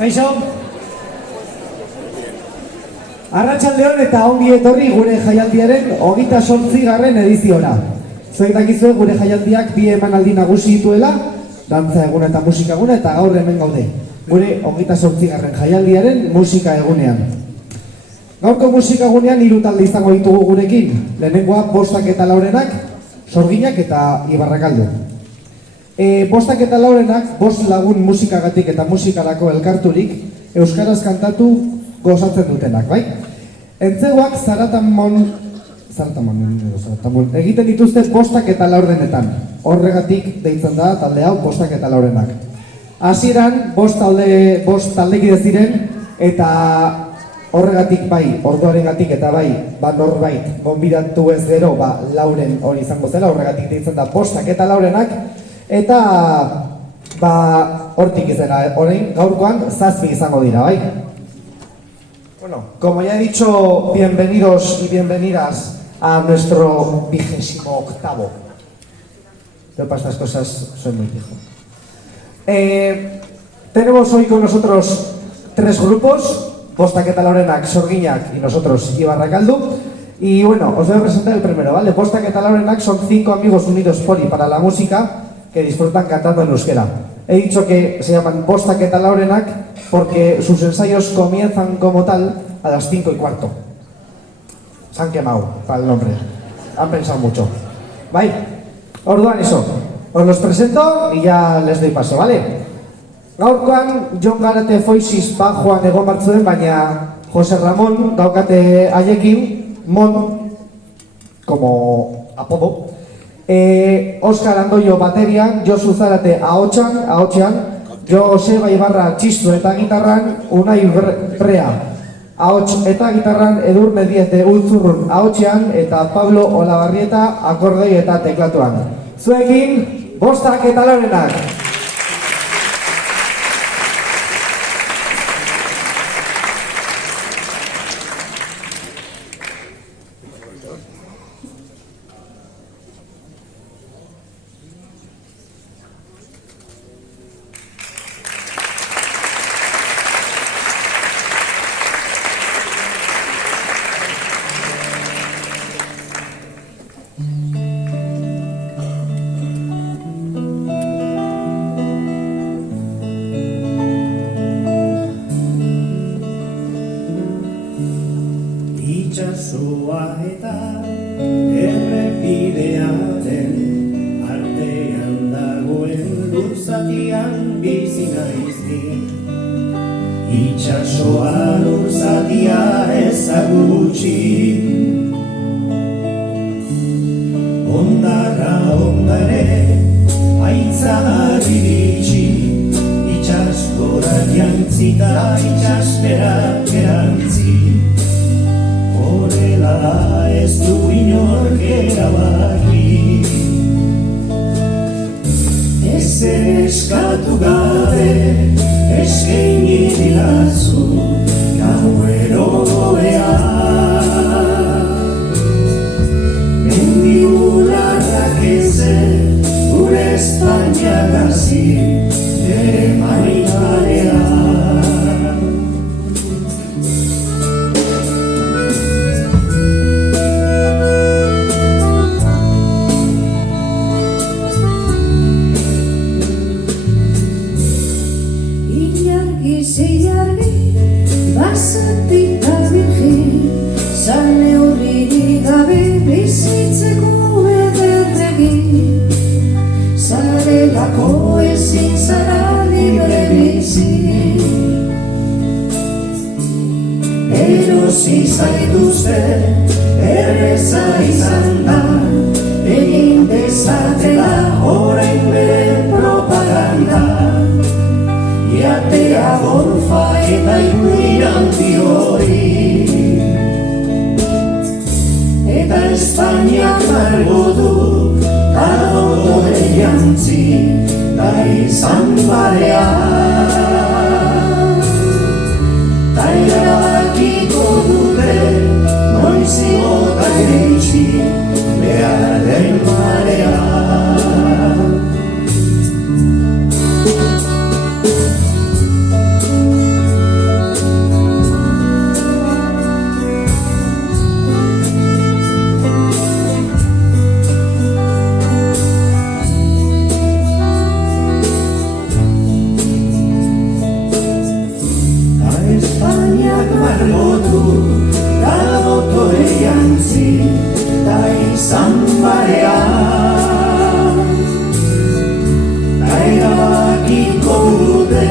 Kaixo? Arratsaldeon eta ongi etorri gure jaialdiaren 28. ediziora. Zuek dakizue gure jaialdiak bi emanaldi nagusi dituela, dantza eguna eta musika eguna, eta gaur hemen gaude. Gure 28. jaialdiaren musika egunean. Gaurko musika egunean 3 talde izango ditugu gurekin. Lehenengoa Bostak eta Laurenak, Sorginak eta Ibarrakaldo. Bostak eta Laurenak, 5 lagun musikagatik eta musikarako elkarturik, euskaraz kantatu gozatzen dutenak, bai? Entzegoak Zaratamon egiten dituzte Bostak eta Laurdenetan. Horregatik deitzen da talde hau Bostak eta Laurenak. Hasieran 5 taldekide ziren eta horregatik bai, orduarengatik eta bai, norbait gonbidatu ez gero, Lauren hori izango zela, horregatik deitzen da Bostak eta Laurenak, eta hortik izena, orain gaurkoan 7 izango dira, bai? Bueno, como ya he dicho, bienvenidos y bienvenidas a nuestro 28º. Yo para estas cosas soy muy viejo. Tenemos hoy con nosotros 3 grupos, Bostak eta Laurenak, Sorginak y nosotros Ibarrakaldo. Y bueno, os voy a presentar el primero, ¿vale? Bostak eta Laurenak son 5 amigos unidos por y para la música que disfrutan cantando en euskera. He dicho que se llaman Bostak eta Laurenak porque sus ensayos comienzan como tal a las 5:15. Se han quemado para el nombre. Han pensado mucho. ¿Vale? Orduan eso. Os los presento y ya les doy paso, ¿vale? Gaurkoan Jon Garate Foixis bajoan egon batzuen, baina Jose Ramón daukate haiekin, Mon, como apodo, Óscar Andoio baterian, Josu Zarate ahotsean, Joseba Ibarra txistu eta gitarran, Unai Brea ahots eta gitarran, Edurne Diez de Ultzurrun ahotsean, eta Pablo Olabarrieta akordei eta teklatuan. Zuekin, Bostak eta Laurenak! Itxasoa eta errepidearen artean dagoen lurzatian bizi naiz ni. Itxasoa lurzatia ezagutzi, ondarra ondare aitzari bitxi, itxaskora jantzita itxasperak erantzi. Horrela ez du inork erabaki, ezer eskatu gabe eskaini didazu gauero goea. Mendibularrak ezer gure Espainia gazi ere maritarea. Basatita birgin, zane horririk gabe bizitzeko ederregin. Zarelako ezin zara libre bizi, erosi zaituzte erreza izan da, egin dezatela orain bere propaganda. Iatea golfa eta iruiranti hori, eta Espainiak margo du autore jantzi da izan barea. Ta erabakiko dute noiz igota geitsi Begiak margotu da dotore jantzi da izan barean. Da erabakiko dute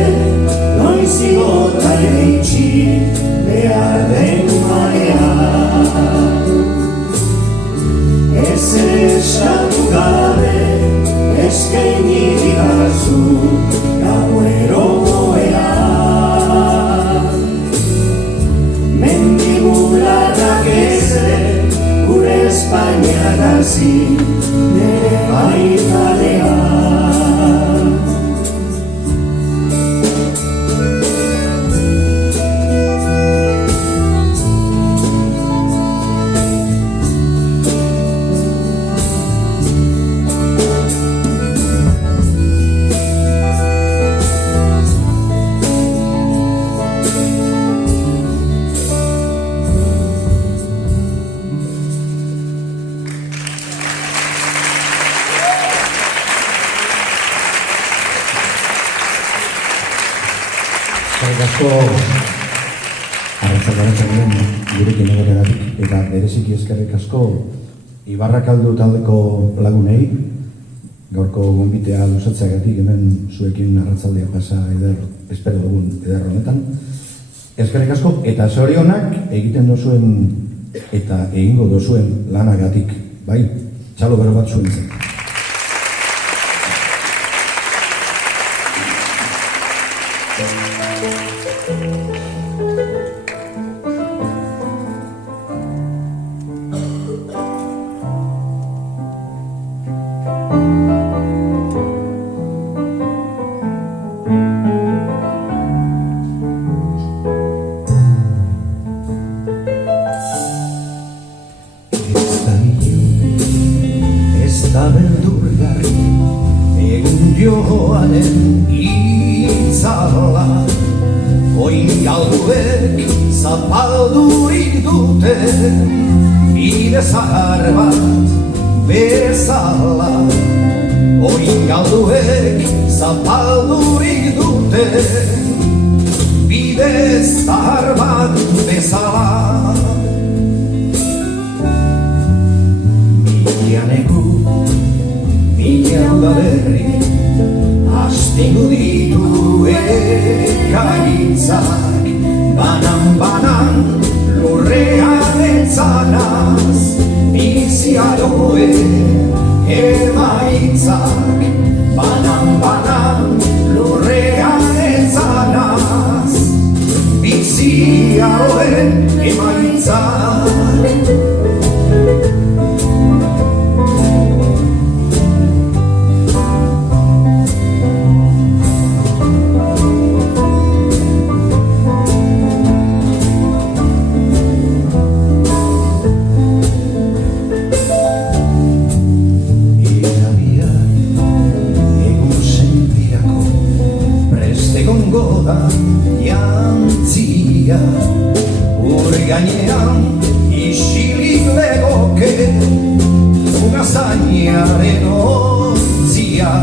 noiz igota eitsi behar den marean. Ez eskatu gabe eskaini didazu gauero goean. Mendibularrak ezen gure Espainia gazi nere baitalean. Eskerrik asko arratsaldean gurekin egoteagatik eta bereziki eskerrik asko Ibarrakaldu taldeko lagunei gaurko gonbitea luzatzeagatik hemen zuekin arratsaldea pasa espero dugun eder honetan. Eskerrik asko eta zorionak egiten duzuen eta egingo duzuen lanagatik, bai, txalo bero bat zuen zen. Ez da beldurgarri egun joanen itzala, oin galduek zapaldurik dute bide zahar bat bezala. Oin galduek zapaldurik dute bide zahar bat bezala. Mila negu, mila udaberri, astingu ditu ekaitzak, banan lurrean etzanaz, biziaroe emaitzak, banan lurrean etzanaz, biziaroe emaitzak. Jantzia ur gainean isilik legoke ugazainaren ontzia.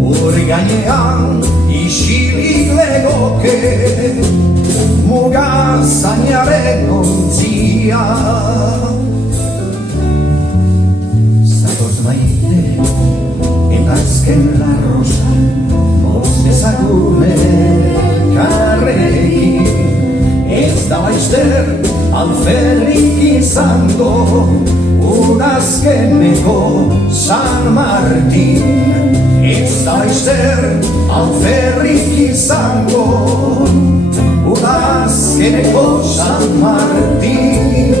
Ur gainean isilik legoke mugazainaren ontzia. Zatoz maite eta azken larrosa moz ezagune karrekin, ez da laizter alferrik izango udazkeneko San Martin. Ez da laizter alferrik izango udazkeneko San Martin.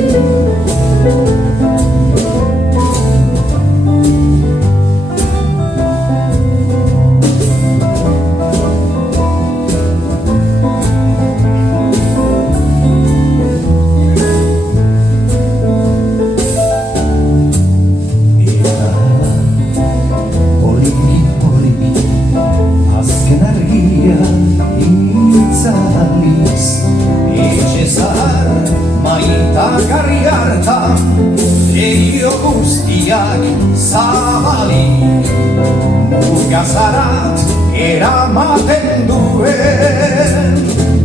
Maitagarri hartan legio guztiak zabalik, mugazarat eramaten duen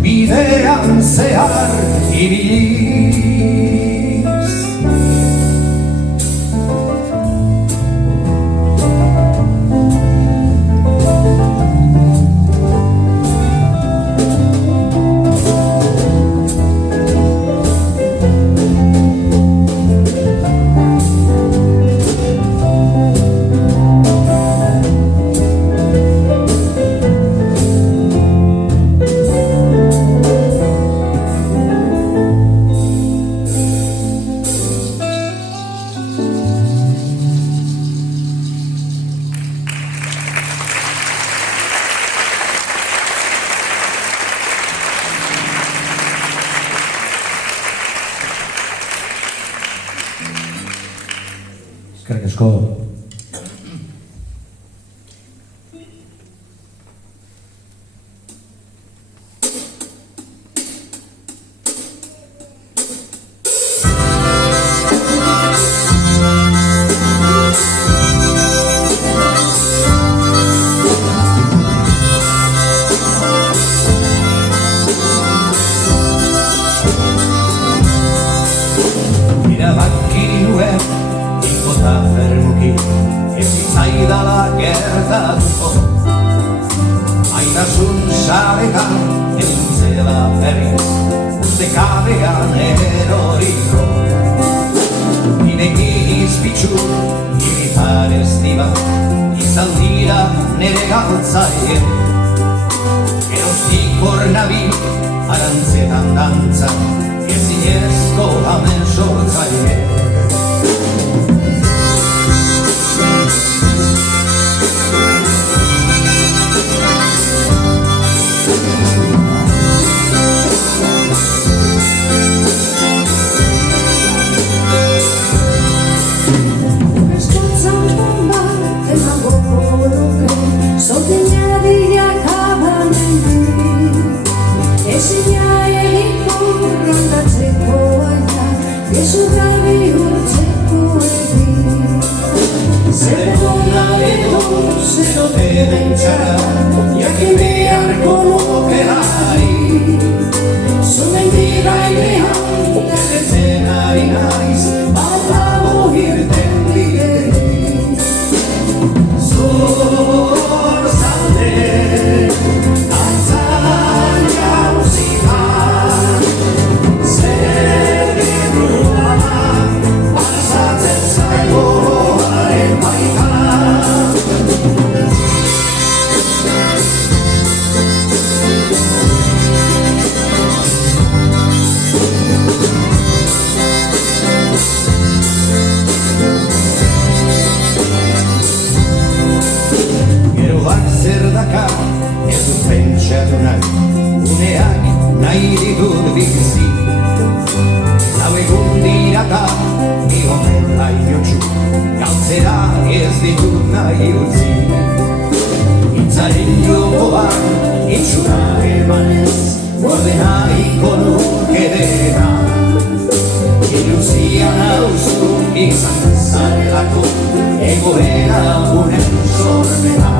bidean zehar ibiliz. Eskerrik asko. Erabaki nuen, ikota fermuki, ez zitzaidala gertatuko. Maitasun saretan, egintzela berriz, ustekabean eroriko. Ineki izpitzu, militar ez diba, izan dira nere galtzaien. Geroztik hor nabi, arantzetan dantza, ezinezko amen sortzaile. Eskutzan bomba, emago luke, zotina diak abanetik. Ezina egiko rondatzeko aita, gezurra bihurtzeko egin. Zereko naredo, zerote bentsara, jakin beharko nukerai. Zuen dirainean, erretzen ari naiz, badago irten bide. Zor zalde, dantzan jauzitan, zer birruan, pasatzen zaigo haren baitan. Geroak zer dakar, ez dut pentsatu nahi, uneak nahi ditut bizi. Lau egun dirata, bihonen laiotxu, galtzera ez ditut nahi utzi. Itzaren jokoan, itxura emanez, gorde nahiko nuke dena. Ilusian hauzu izan zarelako, egoera unen sormena.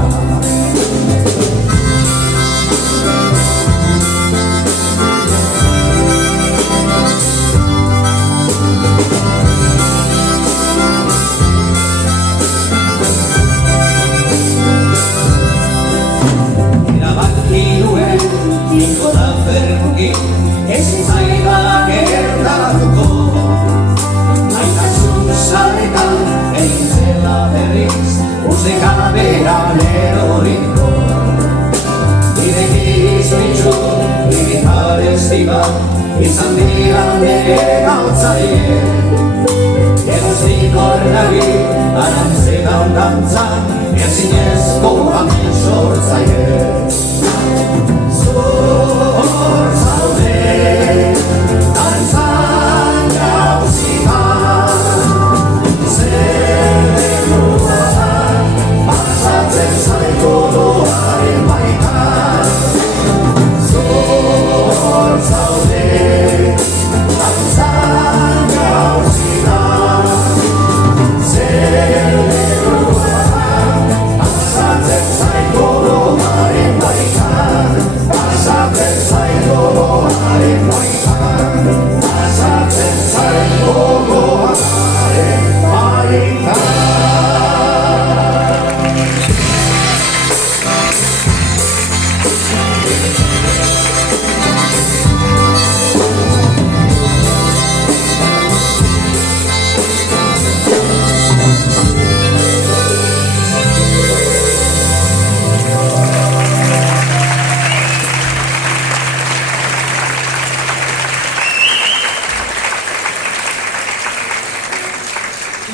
Erabaki nuen, ikota fermuki, ez zitzaidala gertatuko. Maitasun saretan, egintzela berriz, ustekabean eroriko. Ireki izpitzu, militar ez diba, izan dira nere galtzaile. Geroztik hor nabi, arantzetan dantzan, ezinezko amen sortzaile. Zor zaude, dantzan jauzitan, zer berruan, pasatzen zaigo haren baitan. Zor zaude, dantzan jauzitan, zer berruan, pasatzen zaigo haren baitan.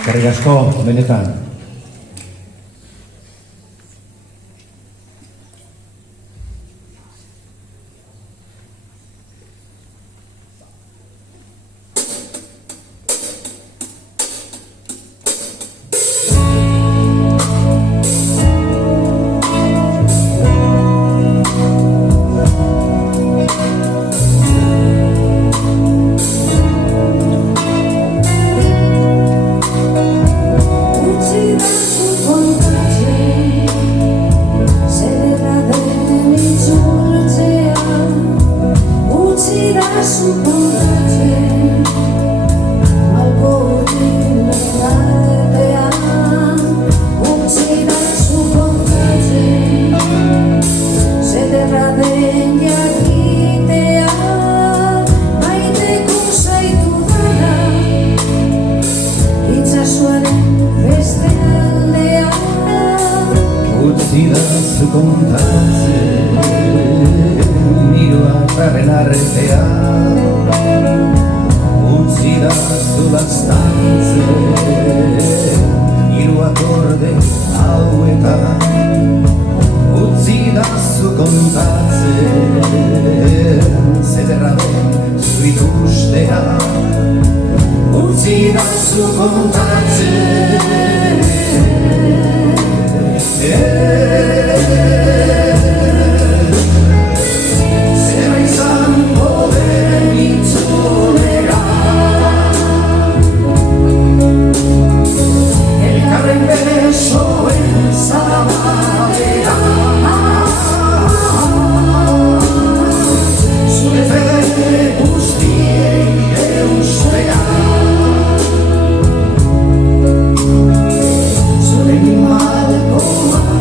Eskerrik asko, benetan. Utzidazu kontatzen hiru azarren artean, utzidazu daztantzen hiru akorde hauetan, utzidazu kontatzen zederra den zu ikustea, utzidazu kontatzen zera izango den itzulera, elkarren besoen zabalera, zure fede guztiei eustea, zure malkoa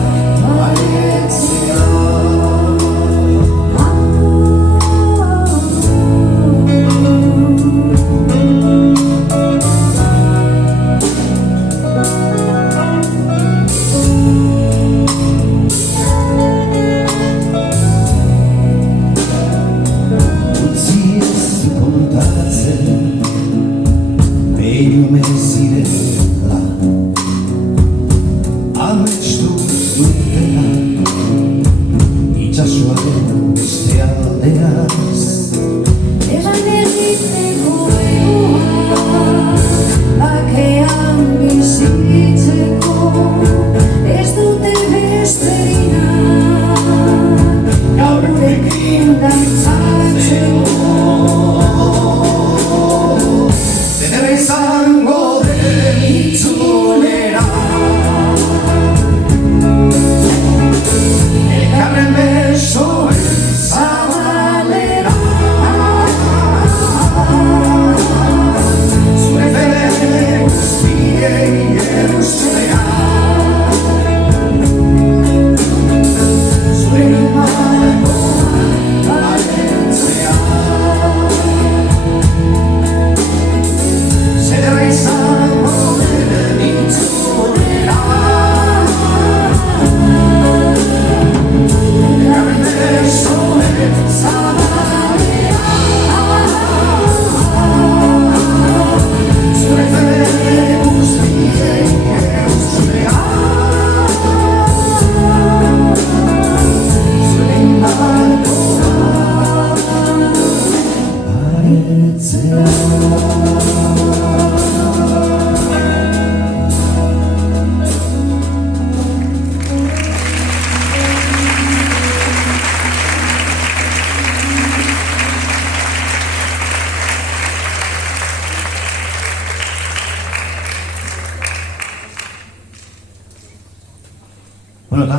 Bueno, eta,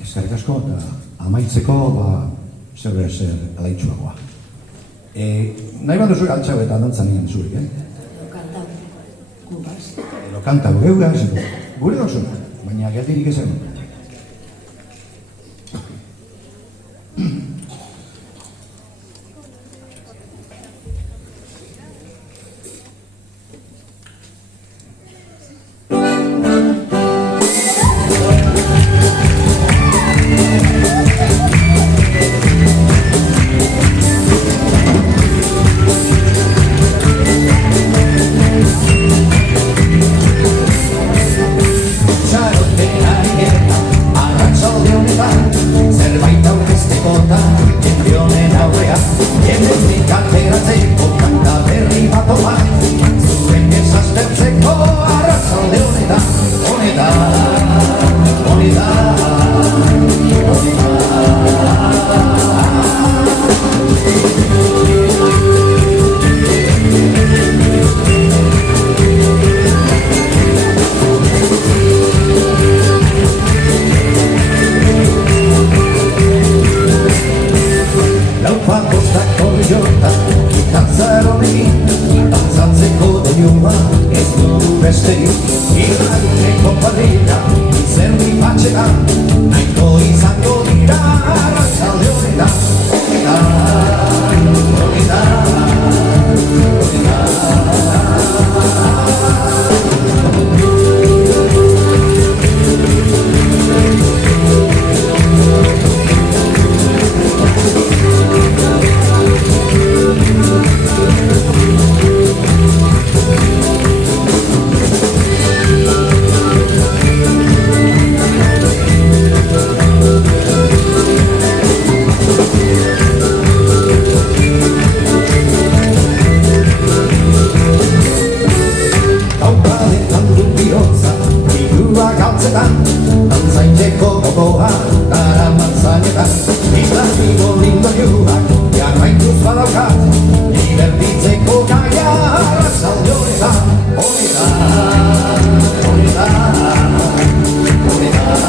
eskerrik asko, eta amaitzeko, zer alaitxuagoa. Nahi bat duzu altxau eta dantzan egin zurik, Elo kanta, gure dozu, baina geldirik ezen. misterio Irlaguneko padrina Izerdi patxetan Nahiko izango dira Arratzalde honetan Antzaineko gogoa, daraman zainetan Izango lindo juak, jarraituz badaukat Libertitzeko gaia, arratzalde honetan Honetan, honetan, honetan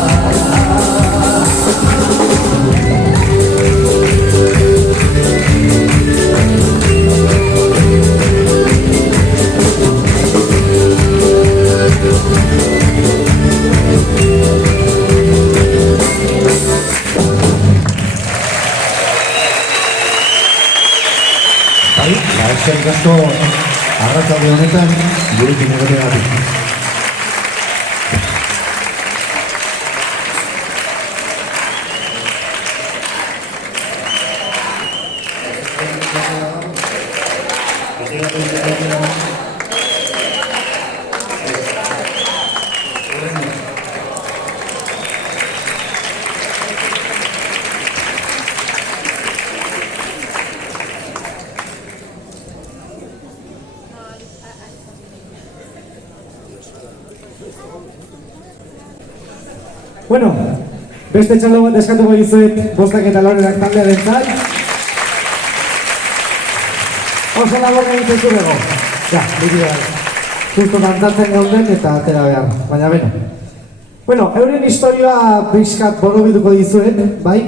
Eskerrik asko arratzalde honetan gurekin egoteagatik. Bueno, beste txalo bat eskatuko dizuet Bostak eta Laurenak taldea dentzat. Oso laborra egiten zurego. Ja, bide bai. Justo dantzatzen gauden eta atera behar, baina beno. Bueno, euren historioa bizkat borobituko dizuet, bai?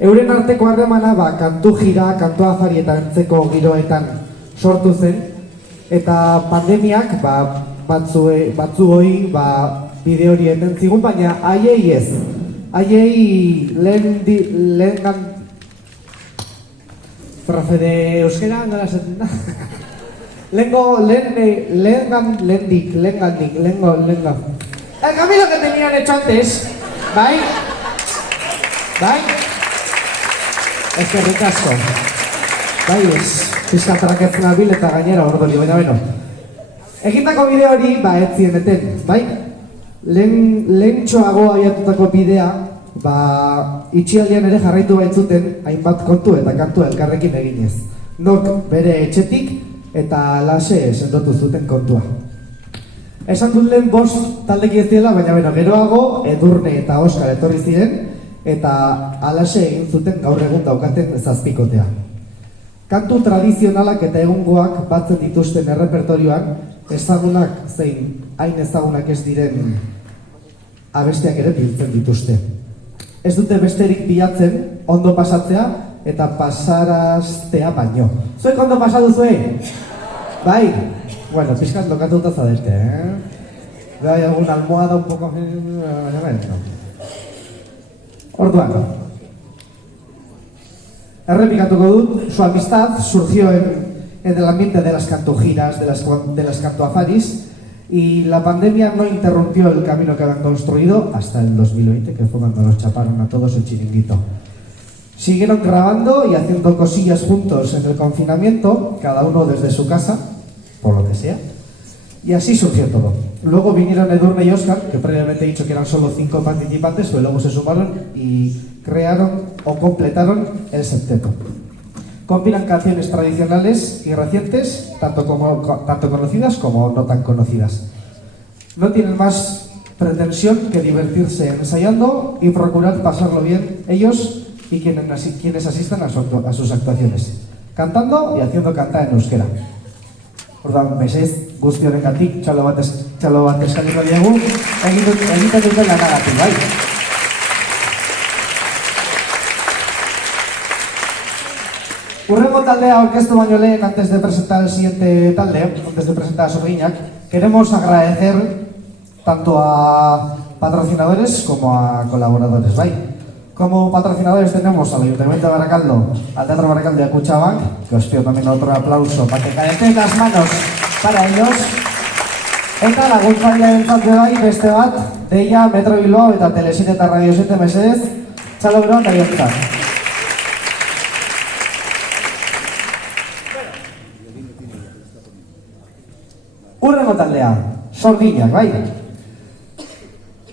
Euren arteko harremana, kantu jira, kantu afari eta antzeko giroetan sortu zen. Eta pandemiak, batzuoi, bide hori eten zigun, baina haiei ez. Haiei lehengan... Profe de euskera, nola esaten da? Lehengan... El camino que tenían hecho antes, bai? Bai? Ez que ricasco. Bai ez, fiskatraketzen abil eta gainera ordoli, baina beno. Egindako bide hori, ez zieneten, bai? Lehentxoago abiatutako bidea, itxialdian ere jarraitu baitzuten hainbat kontu eta kantu elkarrekin eginez. Nok bere etxetik eta lase sendotu zuten kontua. Esan dut lehen 5 taldeki ez diela, baina geroago Edurne eta Oskar etorri ziren eta alase egin zuten gaur egun daukaten 7kotea. Kantu tradizionalak eta egungoak batzen dituzten errepertorioan, ezagunak zein hain ezagunak ez diren abesteak ere biltzen dituzte. Ez dute besterik bilatzen ondo pasatzea eta pasaraztea baino. Zuek ondo pasaduzue? Bai? Bueno, pixkat lokatuta zaderte, Bai, algun almohada un poco... Orduan. Errepikatuko dut, su amistad surgió en el ambiente de las cantogiras, de las cantoafaris, y la pandemia no interrumpió el camino que habían construido hasta el 2020, que fue cuando nos chaparon a todos el chiringuito. Siguieron grabando y haciendo cosillas juntos en el confinamiento, cada uno desde su casa, por lo que sea, y así surgió todo. Luego vinieron Edurne y Oskar, que previamente he dicho que eran solo 5 participantes, pero luego se sumaron y crearon o completaron el septeto. Combinan canciones tradicionales y recientes, tanto conocidas como no tan conocidas. No tienen más pretensión que divertirse ensayando y procurar pasarlo bien ellos y quienes asistan a sus actuaciones, cantando y haciendo cantar en euskera. Orduan, mesez, guzti horrengatik, txalo bat eskaliko diegu, egiten duten lanagatik, bai? Urrengo taldea aurkeztu baino lehen, antes de presentar el siguiente talde, antes de presentar a Sorginak, queremos agradecer tanto a patrocinadores como a colaboradores, ¿vale? Como patrocinadores tenemos al Ayuntamiento de Baracaldo, al Teatro Baracaldo y a Kutxabank, que os pido también otro aplauso para que calenten las manos para ellos. Eta laguntzailearentzat bai beste bat, Deia, Metro Bilbao eta Telesite eta Radio 7 mesedez, txalo beroa eta biontzat. Urrengo taldea, Sorginak, bai?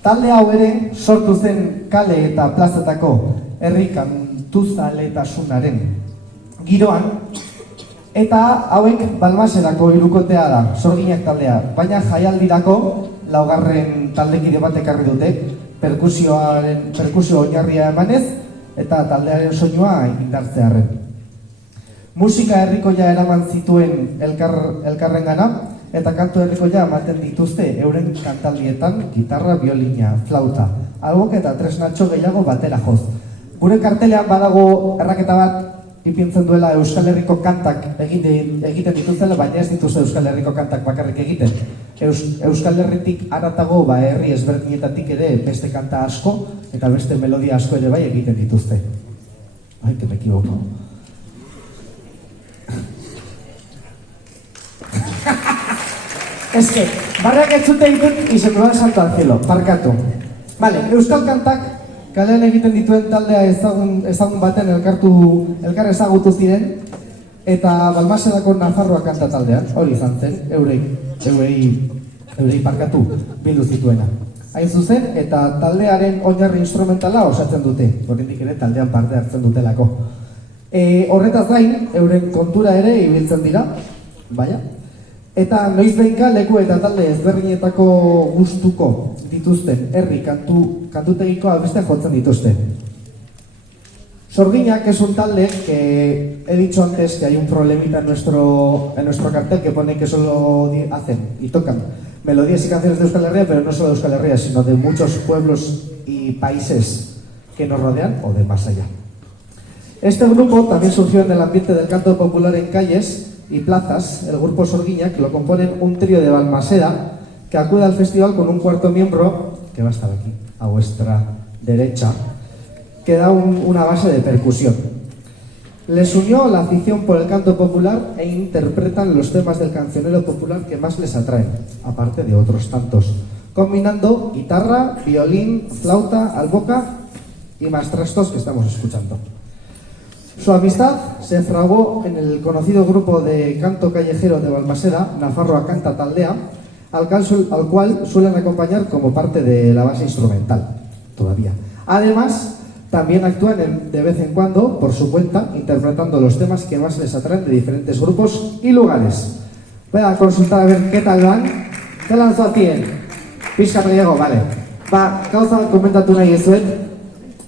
Talde hau ere sortu zen kale eta plazetako herri kantuzaletasunaren giroan, eta hauek Balmasedako hirukotea da, Sorginak taldea, baina jaialdirako laugarren taldekide bat ekarri dute, perkusio oinarria emanez eta taldearen soinua indartzearren. Musika herrikoia eraman zituen elkarrengana, eta kantu herrikoia ematen dituzte euren kantaldietan gitarra, biolina, flauta, albok eta tresnatxo gehiago batera joz. Gure kartelean badago erraketa bat ipintzen duela Euskal Herriko kantak egiten dituzela, baina ez dituzte Euskal Herriko kantak bakarrik egiten. Euskal Herritik haratago herri ezberdinetatik ere beste kanta asko eta beste melodia asko ere bai egiten dituzte. Ai, que me equivoco. Es que, barrak ez zute ditut, y se me va el salto al cielo, parkatu. Vale, Euskal kantak kalean egiten dituen taldea ezagun baten elkar ezagutu ziren, eta Balmasedako Nafarroa kanta taldean, hori izan zen, eurei parkatu bildu zituena. Hain zuzen, eta taldearen oinarri instrumentala osatzen dute, oraindik ere taldean parte hartzen dutelako. Horretaz gain, euren kontura ere ibiltzen dira, baina, eta noizbehinka leku eta talde ezberdinetako gustuko dituzten herri kantutegiko albiste jotzen dituzte. Sorginak es un talde que he dicho antes que hay un problemita en nuestro cartel que pone que solo hacen y tocan melodías y canciones de Euskal Herria, pero no solo de Euskal Herria, sino de muchos pueblos y países que nos rodean o de más allá. Este grupo también surgió en el ambiente del canto popular en calles y plazas. El grupo Sorginak lo componen un trío de Balmaseda que acude al festival con un cuarto miembro, que va a estar aquí, a vuestra derecha, que da una base de percusión. Les unió la afición por el canto popular e interpretan los temas del cancionero popular que más les atraen, aparte de otros tantos, combinando guitarra, violín, flauta, alboca y más trastos que estamos escuchando. Su amistad se fraguó en el conocido grupo de canto callejero de Balmaseda, Nafarroa Kanta Taldea, al cual suelen acompañar como parte de la base instrumental, todavía. Además, también actúan de vez en cuando, por su cuenta, interpretando los temas que más les atraen de diferentes grupos y lugares. Voy a consultar a ver qué tal van. ¿Qué lanzó a 100? Pizka gehiago, vale. Gauza komentatu nahi ezuet,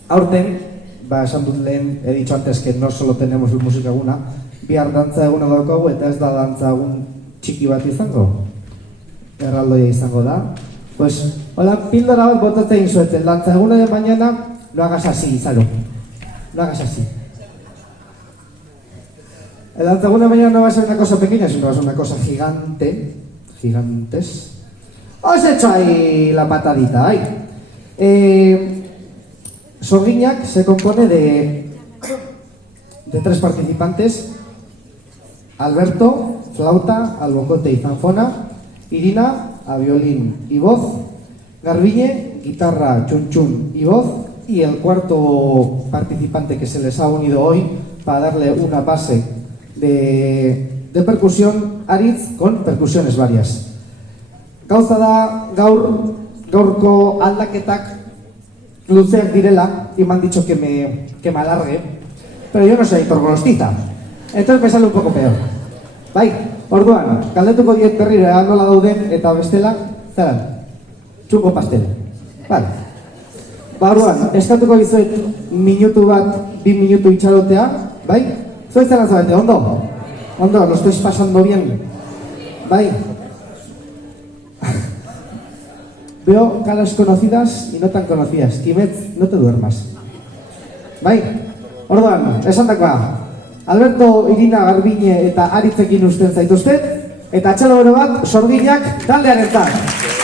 aurten, esan dut lehen, he dicho antes que no solo tenemos el musikaguna, bihar dantza eguna daukagu eta ez da dantza egun txiki bat izango, erraldoia izango da. Pues, hola, pildora bat botatzen izueten, dantza eguna de mañana, lo hagas así, Izaro, lo hagas así. El dantza eguna de mañana no va a ser una cosa pequeña, sino va a ser una cosa gigante, gigantes. Os he hecho ahí la patadita, ahí. Sorginak se compone de 3 participantes: Alberto, flauta, albocote y zanfona; Irina, a violín y voz; Garbiñe, guitarra, chun chun y voz; y el cuarto participante que se les ha unido hoy para darle una base de percusión, Aritz, con percusiones varias. Gauza da gaurko aldaketak luzeak direla, y me han dicho que me alargue, pero yo no soy Aitor Golostiza, entonces me sale un poco peor. Bai, orduan, galdetuko diet berriro ea nola dauden eta bestela, zelan, txungo pastel. Vale. Orduan, eskatuko dizuet minutu bat, 2 minutu itxarotea, bai? Zuek zelan zabete, ondo? Ondo, lo estáis pasando bien. Bai? Veo caras conocidas y no tan conocidas. Kimetz, no te duermas. Bai? Orduan, esan dakoa. Alberto, Irina, Garbiñe eta Aritzekin usten zaituzte. eta txalo bat Sorginak taldearentzat.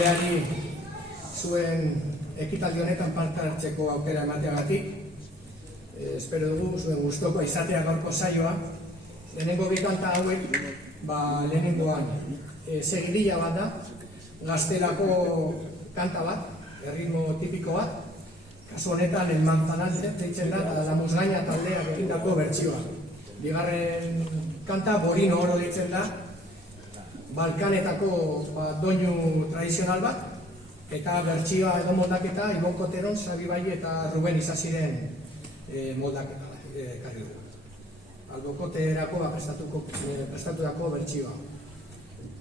taldeari zuen ekitaldi honetan parte hartzeko aukera emateagatik. Espero dugu zuen gustukoa izatea gaurko saioa. Lehenengo bi kanta hauek, lehenengoan segidilla bat da, gaztelako kanta bat, erritmo tipiko bat. Kasu honetan El Manzanares deitzen da, La Musgaina taldeak egindako bertsioa. Bigarren kanta Borino Oro deitzen da, Balkanetako doinu tradizional bat, eta bertsioa edo moldaketa Ibon Koteron, Xabi Bai eta Ruben Isaziren moldaketa ekarri dugu. Albokoterako prestatutako bertsioa.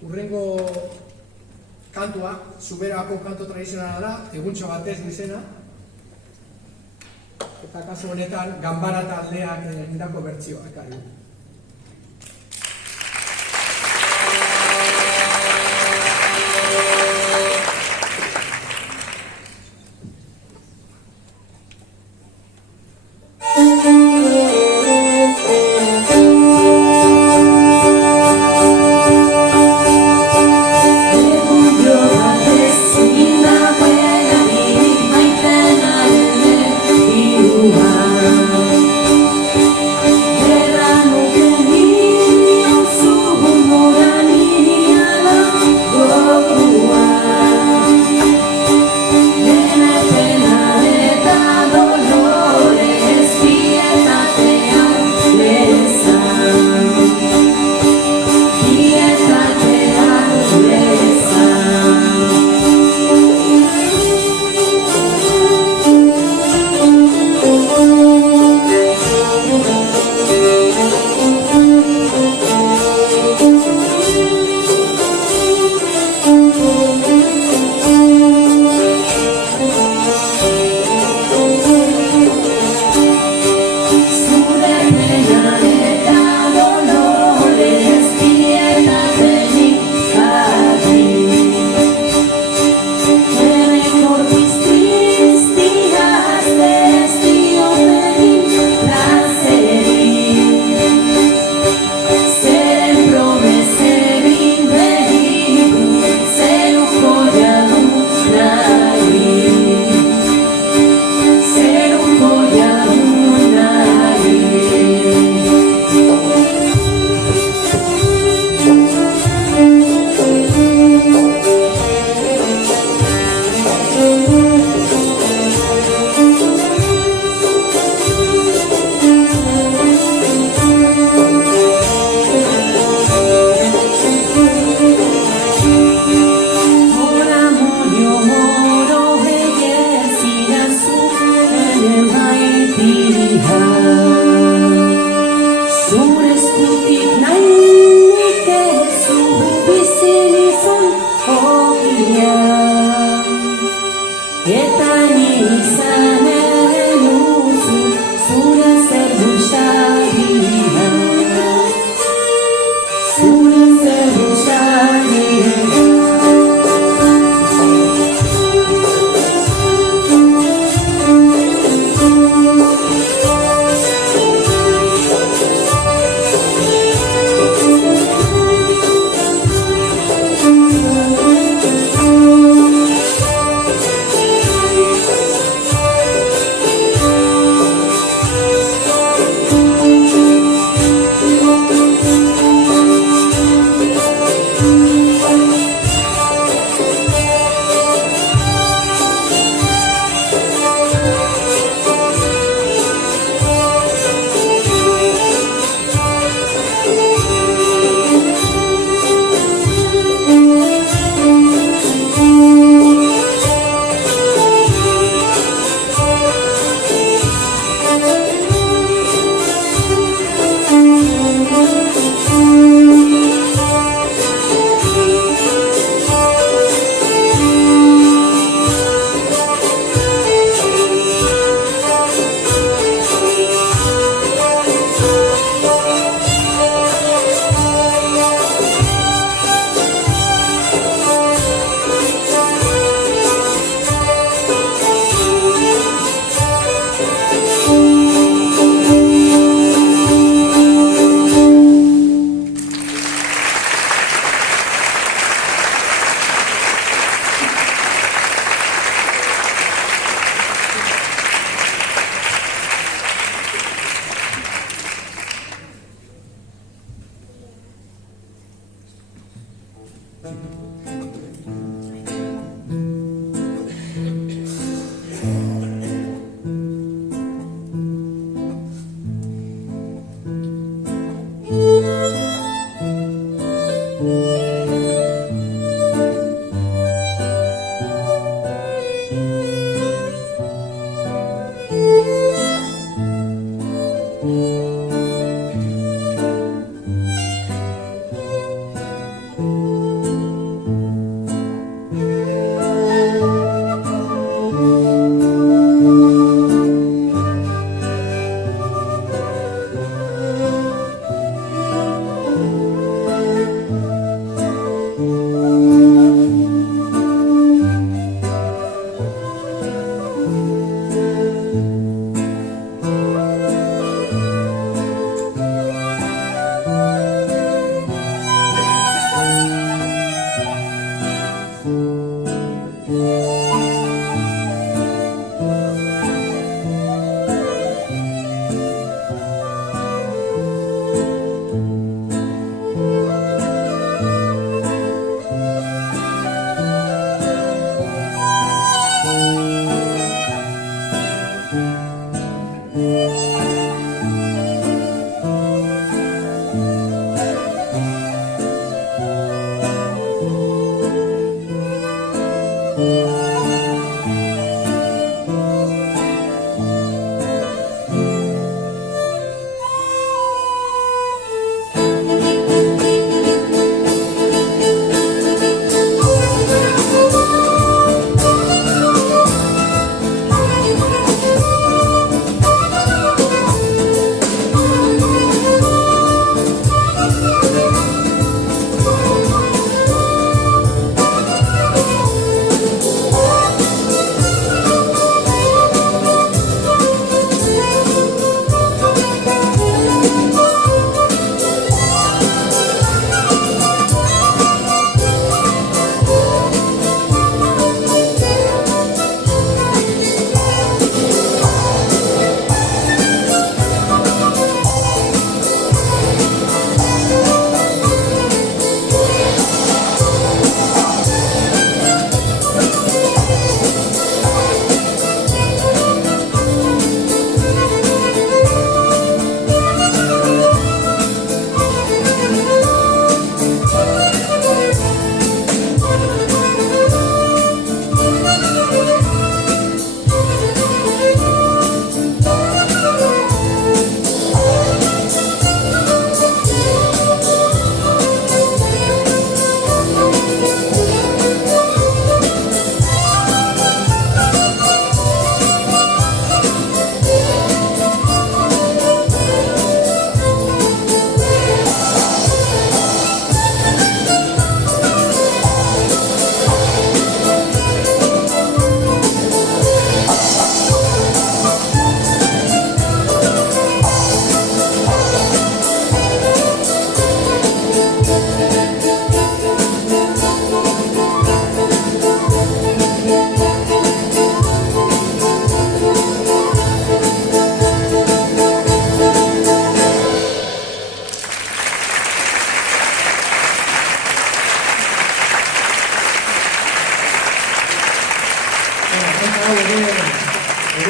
Urrengo kantua, Zuberako kanto tradizionala da, Eguntxo Batez du izena, eta kasu honetan Ganbara taldeak egindako bertsioa ekarri dugu.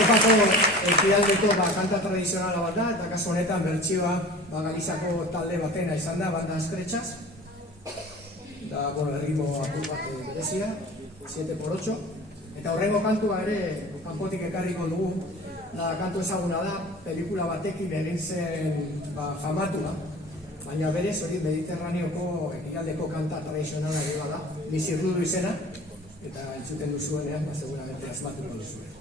Europako ekialdeko kanta tradizionala bat da, eta kasu honetan bertsioa Galizako talde batena izan da, banda Estrechas. Da, erritmo apur bat berezia, 7x8. Eta horrengo kantua ere, kanpotik ekarriko dugu, kantu ezaguna da, pelikula batekin egin zen famatua, baina berez hori Mediterraneoko ekialdeko kanta tradizionala ere da, Bizirrudu izena, eta entzuten duzuenean, seguramente asmatuko duzuen.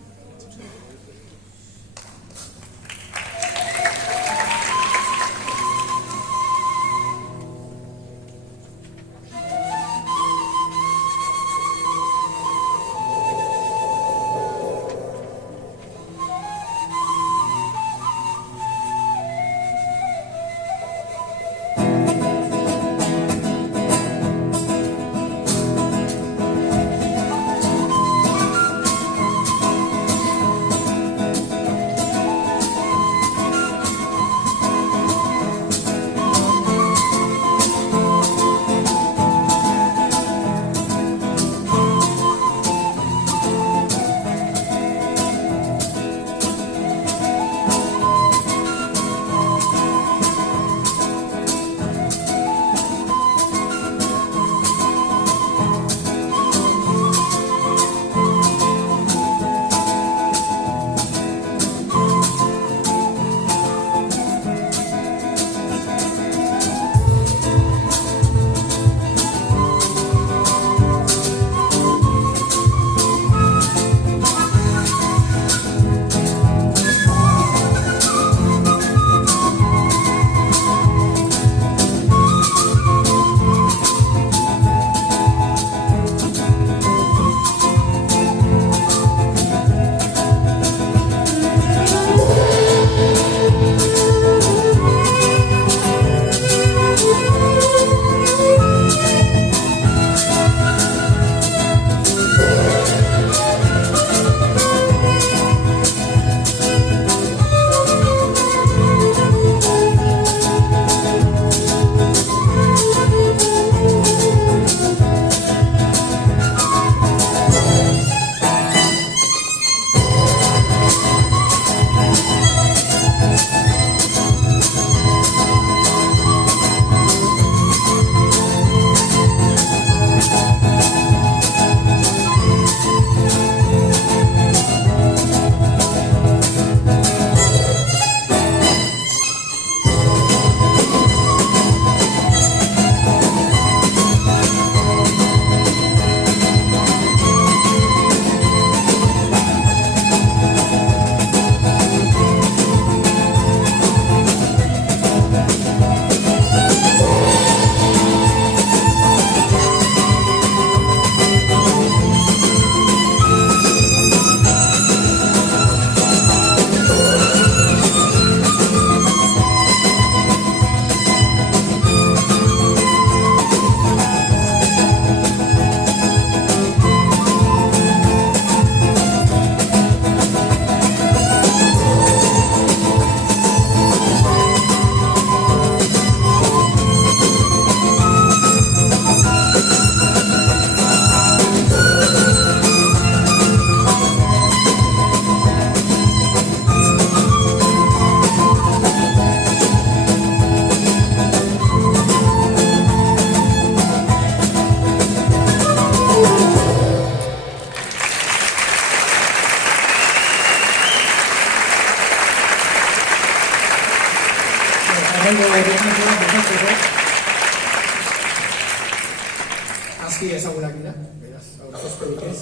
Azki ezagunak dira, beraz, aurkezpenik ez.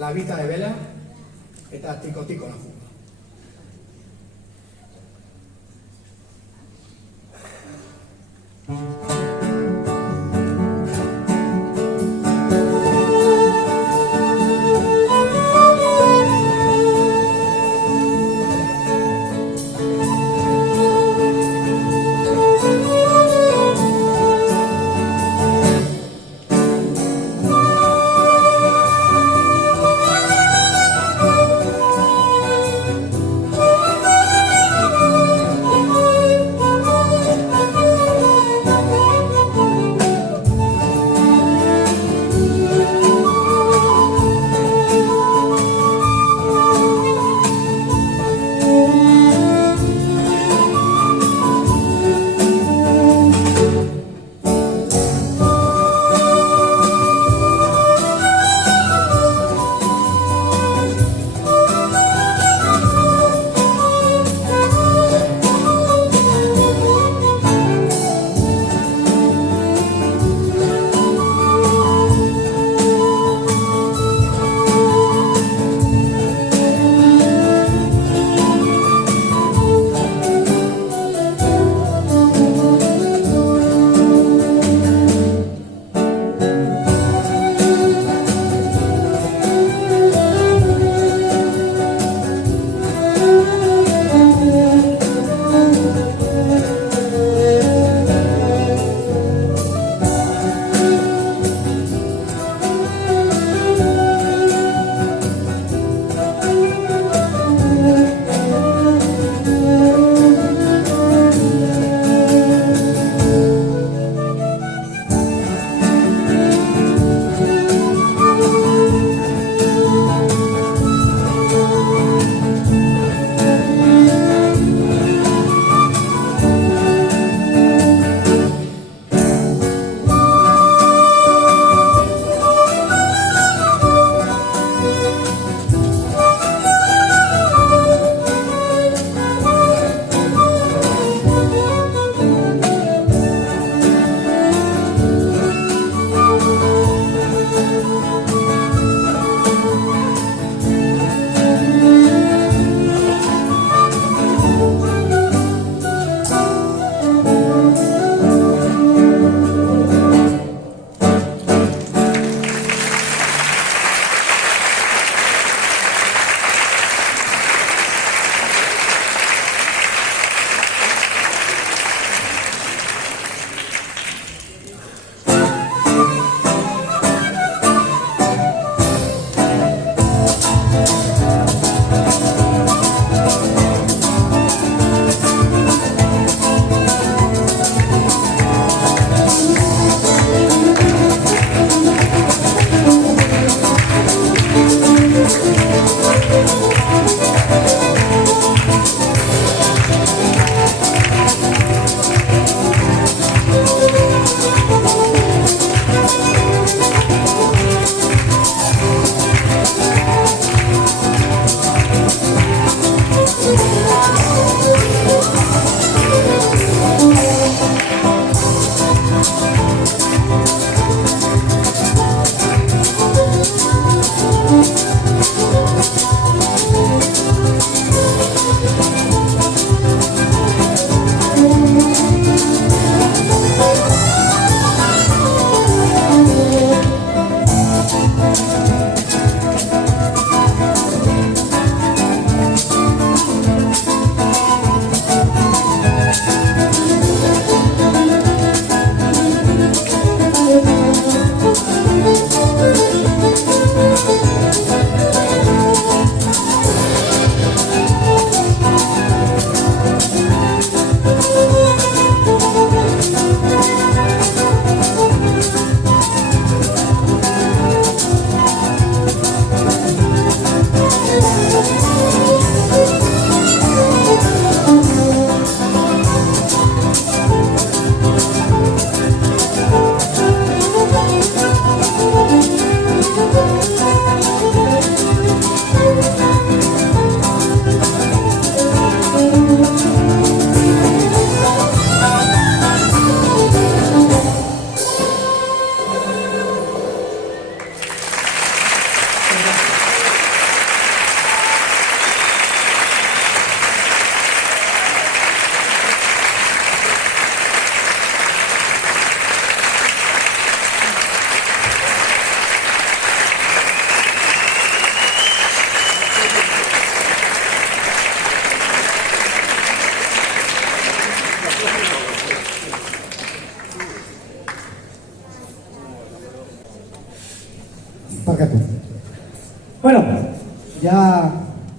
La Vita de Vela eta Tico Tico la Jungla.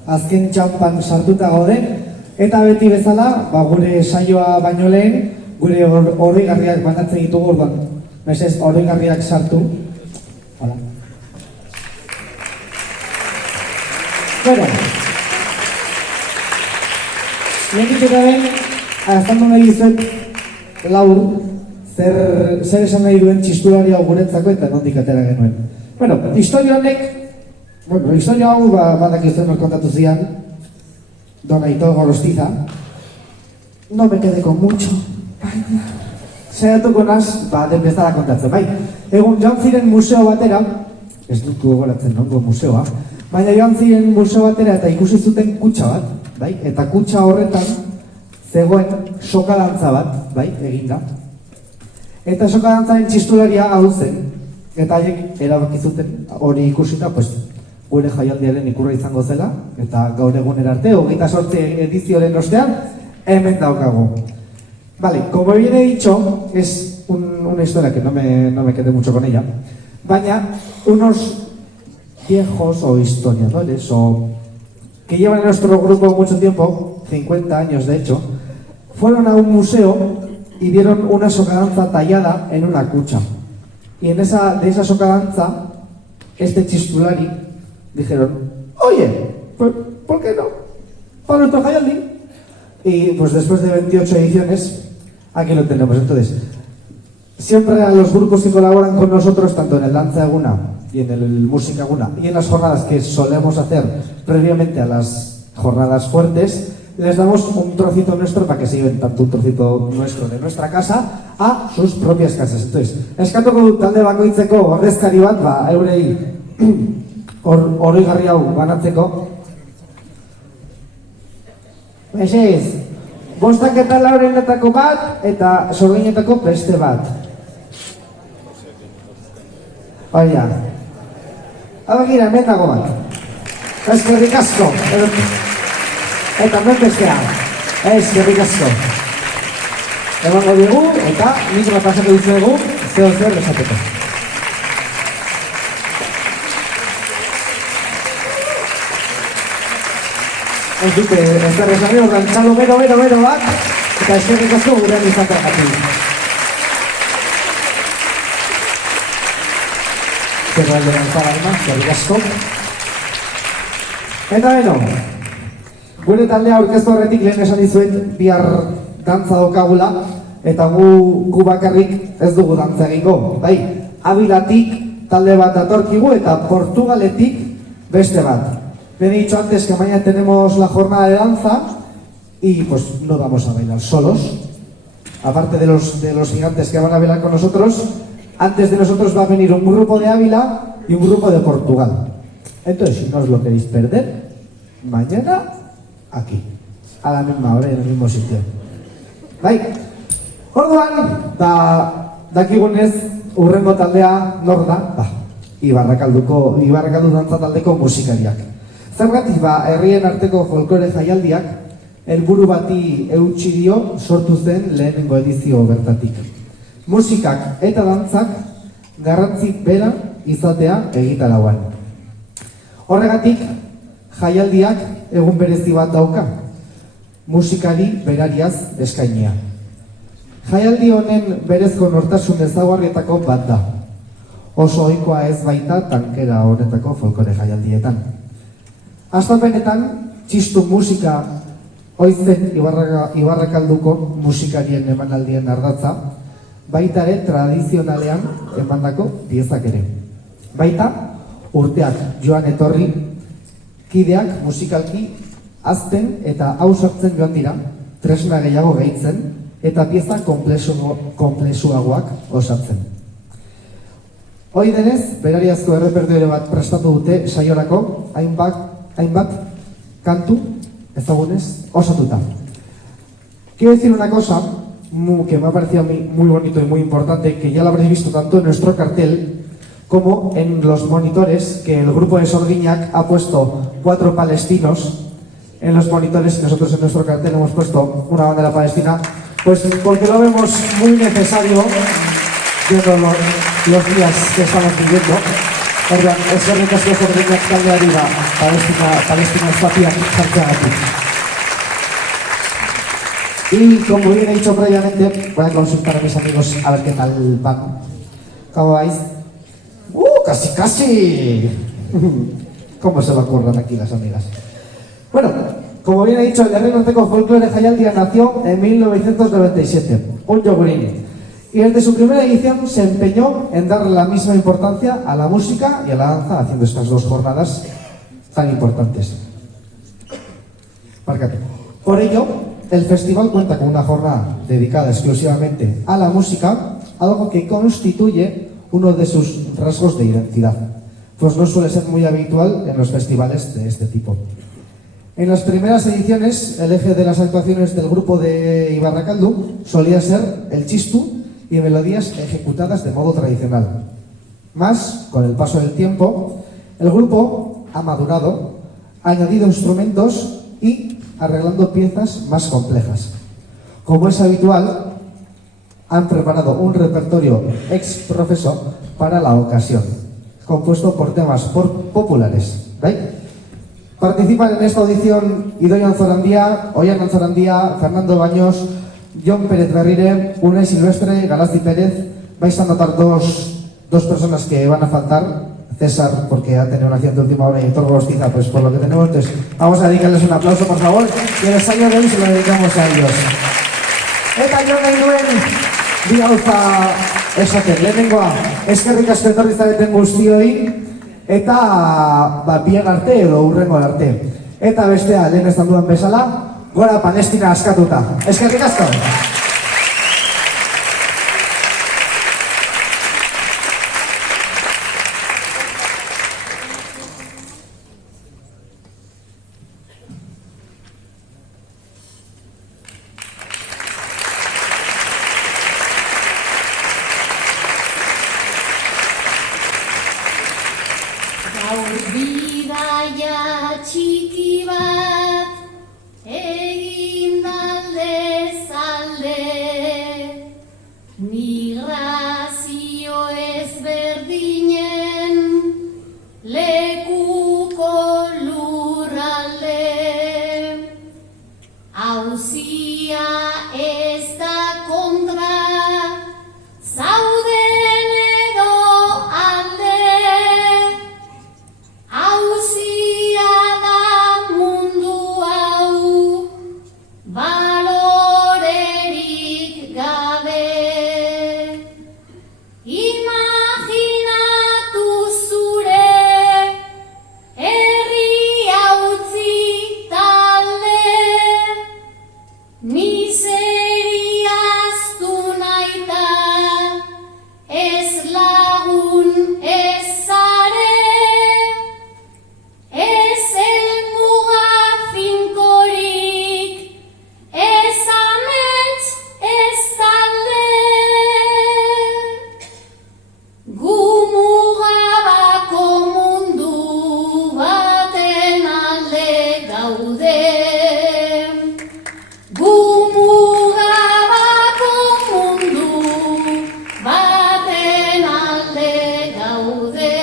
azken txampan sartuta gaude, eta beti bezala, gure saioa baino lehen, gure oroigarriak banatzen ditugu orduan. Mesez, oroigarriak sartu. Hala. Bueno, lehenik eta ben, azaldu nahi dizuet laur, zer esan nahi duen txistulari hau guretzako eta nondik atera genuen. Bueno, historia hau badakizuen hor kontatu zian, Don Aitor Gorostiza. No me quede con mucho. Saiatuko naz, den bezala kontatzen, bai. Egun joan ziren museo batera, ez dut gogoratzen nongo museoa, baina joan ziren museo batera eta ikusi zuten kutxa bat, bai? Eta kutxa horretan zegoen sokadantza bat, bai, eginda. Eta sokadantzaren txistularia hau zen, eta haiek erabaki zuten hori ikusita, pues, gure jaialdiaren ikurra izango zela, eta gaur egunera arte, 28 edizioaren ostean, hemen daukagu. Vale, como bien he dicho, es una historia que no me quedé mucho con ella, baina unos viejos o historiadores o que llevan en nuestro grupo mucho tiempo, 50 años de hecho, fueron a un museo y vieron una socadanza tallada en una cucha. Y de esa socadanza, este chistulari dijeron, oye, pues, ¿por qué no? Para nuestro jaialdi. Y pues después de 28 ediciones, aquí lo tenemos. Entonces, siempre a los grupos que colaboran con nosotros, tanto en el Danza Eguna y en el Música Eguna, y en las jornadas que solemos hacer previamente a las jornadas fuertes, les damos un trocito nuestro para que se lleven tanto un trocito nuestro de nuestra casa a sus propias casas. Entonces, eskatuko dut talde bakoitzeko ordezkari bat, eurei oroigarri hau banatzeko. Mesez, 54 bat eta sorginetako beste bat. Oia. Abagira, metago bat. Eskerrik asko. Eta hemen bestea. Eskerrik asko. Emango dugu eta mikro pasako dizuegu zer esateko. Ez dute, ez da resari horren txalo bero bat, eta eskerrik asko gurean izateagatik. Zer aldean zagarma, eskerrik asko. Eta beno, gure taldea aurkeztu horretik lehen esan dizuet bihar dantza daukagula, eta gu bakarrik ez dugu dantza egingo. Bai, Abilatik talde bat datorkigu eta Portugaletik beste bat. Me he dicho antes que mañana tenemos la jornada de danza y pues no vamos a bailar solos. Aparte de los gigantes que van a bailar con nosotros, antes de nosotros va a venir un grupo de Ávila y un grupo de Portugal. Entonces, si no os lo queréis perder, mañana aquí, a la misma hora y en el mismo sitio. Bai, orduan, dakigunez, urrengo taldea nor da? Ibarrakaldu dantza taldeko musikariak. Zergatik herrien arteko folklore jaialdiak helburu bati eutsi dio sortu zen lehenengo edizio bertatik. Musikak eta dantzak garrantzi bera izatea egitarauan. Horregatik, jaialdiak egun berezi bat dauka, musikari berariaz eskainia. Jaialdi honen berezko nortasun ezaugarrietako bat da. Oso ohikoa ez baita tankera honetako folklore jaialdietan. Astapenetan, txistu musika oizen Ibarrakalduko musikarien emanaldien ardatza, baita ere tradizionalean emandako piezak ere. Baita, urteak joan etorri, kideak musikalki azten eta ausartzen joan dira, tresna gehiago gehitzen eta pieza konplexuagoak osatzen. Hoi denez, berariazko errepertorio bat prestatu dute saiorako hainbat kantu ezagunez osatuta. Quiero decir una cosa que me ha parecido a mí muy bonito y muy importante, que ya lo habréis visto tanto en nuestro cartel como en los monitores, que el grupo de Sorgiñac ha puesto 4 palestinos en los monitores y nosotros en nuestro cartel hemos puesto una bandera palestina, pues porque lo vemos muy necesario viendo los días que estamos viviendo. Orduan, eskerrik asko Zorginak taldeari Palestina zapiak jartzeagatik. Y como bien he dicho previamente, voy a consultar a mis amigos a ver qué tal van. ¿Cómo vais? ¡Casi! ¿Cómo se lo ocurran aquí las amigas? Bueno, como bien he dicho, el Herri Norteko Folklore Jaialdia nació en 1997, un yogurín. Y desde su primera edición se empeñó en darle la misma importancia a la música y a la danza, haciendo estas dos jornadas tan importantes. Por ello, el festival cuenta con una jornada dedicada exclusivamente a la música, algo que constituye uno de sus rasgos de identidad, pues no suele ser muy habitual en los festivales de este tipo. En las primeras ediciones, el eje de las actuaciones del grupo de Ibarrakaldu solía ser el txistu y melodías ejecutadas de modo tradicional. Más, con el paso del tiempo, el grupo ha madurado, ha añadido instrumentos y arreglando piezas más complejas. Como es habitual, han preparado un repertorio ex profeso para la ocasión, compuesto por temas populares. ¿Right? Participan en esta audición Idoia Anzorandía, Oian Anzorandía, Fernando Baños, Jon Pérez Berrire, Unai Silvestre, Galazzi Pérez. Vais a notar dos personas que van a faltar. César, porque ha tenido un accidente de última hora, y Héctor Gorostiza, pues por lo que tenemos. Entonces, vamos a dedicarles un aplauso, por favor. Y el ensayo de hoy se lo dedicamos a ellos. Eta jo nahi nuen bi gauza esaten. Lehenengoa, eskerrik asko etorri zareten guztioi, eta bien arte edo hurrengo arte. Eta bestea, lehen esan duan bezala, gora Palestina askatuta. Eskerrik asko! Bidaia txiki bat egin aldez alde, migrazio ezberdinen lekuko lurralde, auzia ez da kontra, zauden edo alde. Auzia da mundu hau, balorerik gabe. Imaginatu zure herria utzi talde, miseria ahaztu nahita, ez lagun ez zare. Ez helmuga finkorik, ez amets, ez talde. Gu mugabako mundu baten alde gaude. Gu mugabako mundu baten alde gaude.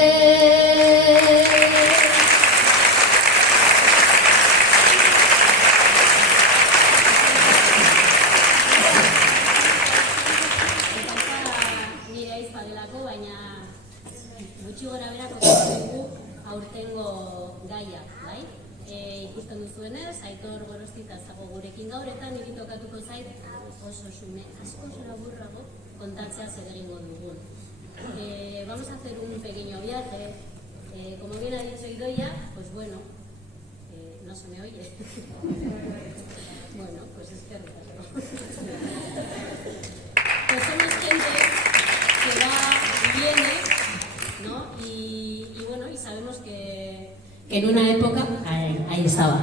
Nire aizpa delako, baina gutxi gora berako dugu aurtengo gaia, bai? Ikusten duzuenez, Aitor Gorostiza zago gurekin gaur, eta niri tokatuko zait oso xume, asko laburrago kontatzea zer egingo dugun. Vamos a hacer un pequeño viaje. Como bien ha dicho Idoia, pues bueno, no se me oye. Bueno, pues es que rico. Pues somos gente que va y viene, ¿no? Y bueno, y sabemos que en una época, ahí estaba.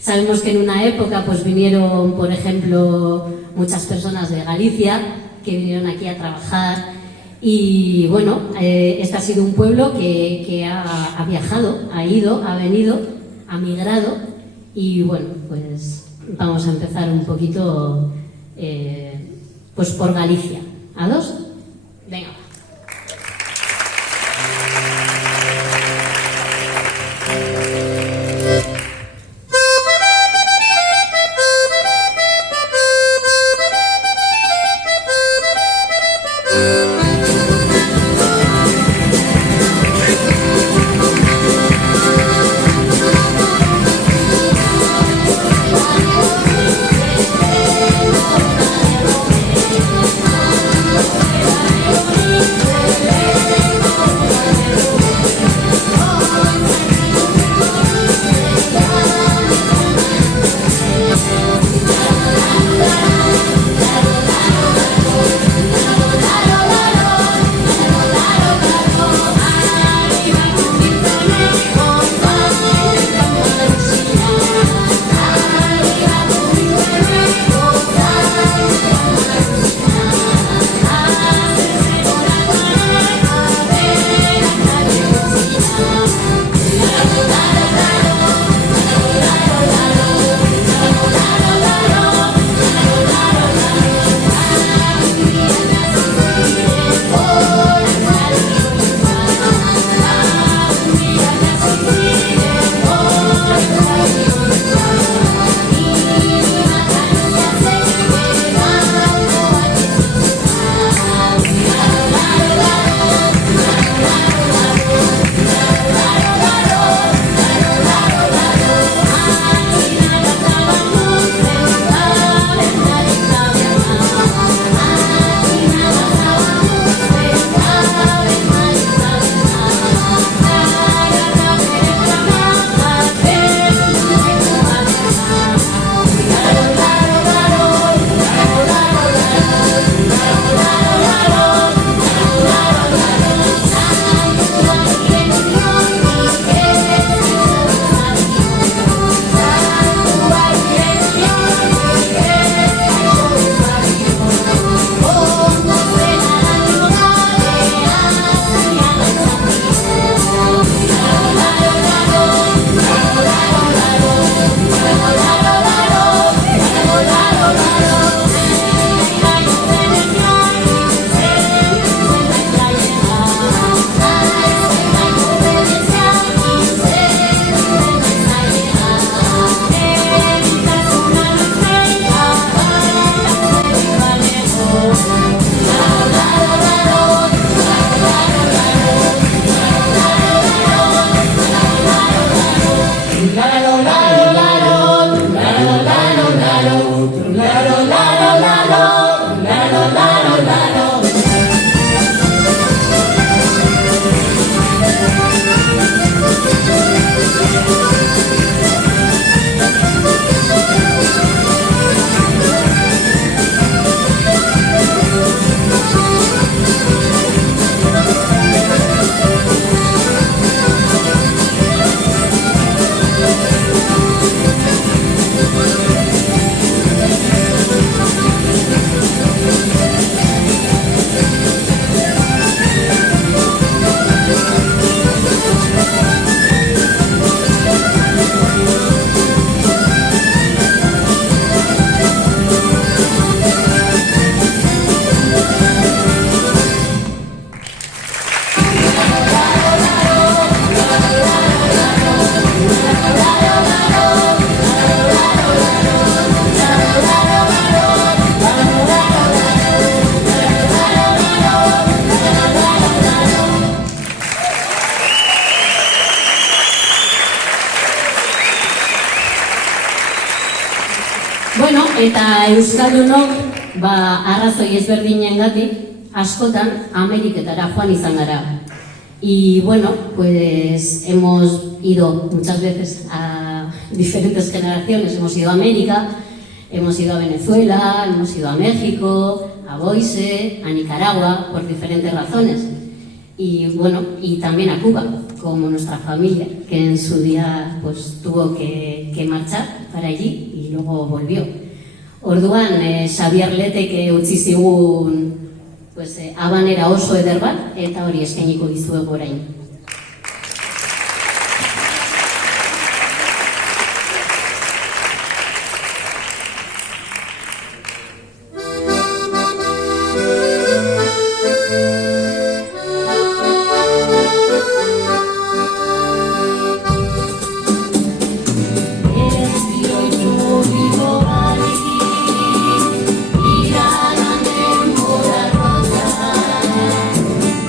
Sabemos que en una época pues vinieron, por ejemplo, muchas personas de Galicia que vinieron aquí a trabajar. Y bueno, este ha sido un pueblo que ha viajado, ha ido, ha venido, ha migrado. Y bueno, pues vamos a empezar un poquito pues por Galicia. ¿A dos? Venga. Bueno, eta euskaldunok arrazoi ezberdinengatik askotan Ameriketara joan izan gara. Y bueno, pues hemos ido muchas veces a diferentes generaciones, hemos ido a América, hemos ido a Venezuela, hemos ido a México, a Boise, a Nicaragua, por diferentes razones. Y bueno, y también a Cuba, como nuestra familia, que en su día pues tuvo que marchar para allí y luego volvió. Orduan, Xabier Letek utzi zigun pues, abanera oso eder bat, eta hori eskainiko dizuegu orain.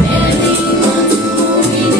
Berdin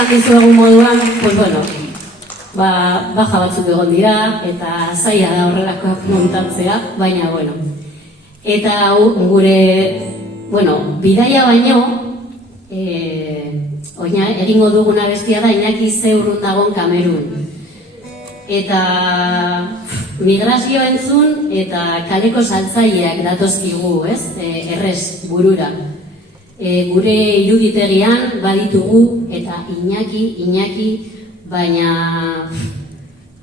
esan dizuegun moduan, pues bueno, baja batzuk egon dira, eta zaila da horrelakoak montatzea, baina bueno. Eta gure, bueno, bidaia baino, egingo duguna bestia da Iñaki Zeurrun dagon Kamerun. Eta migrazio entzun eta kaleko saltzaileak datozkigu, ez? Errez, burura. Gure iruditegian baditugu eta Iñaki, baina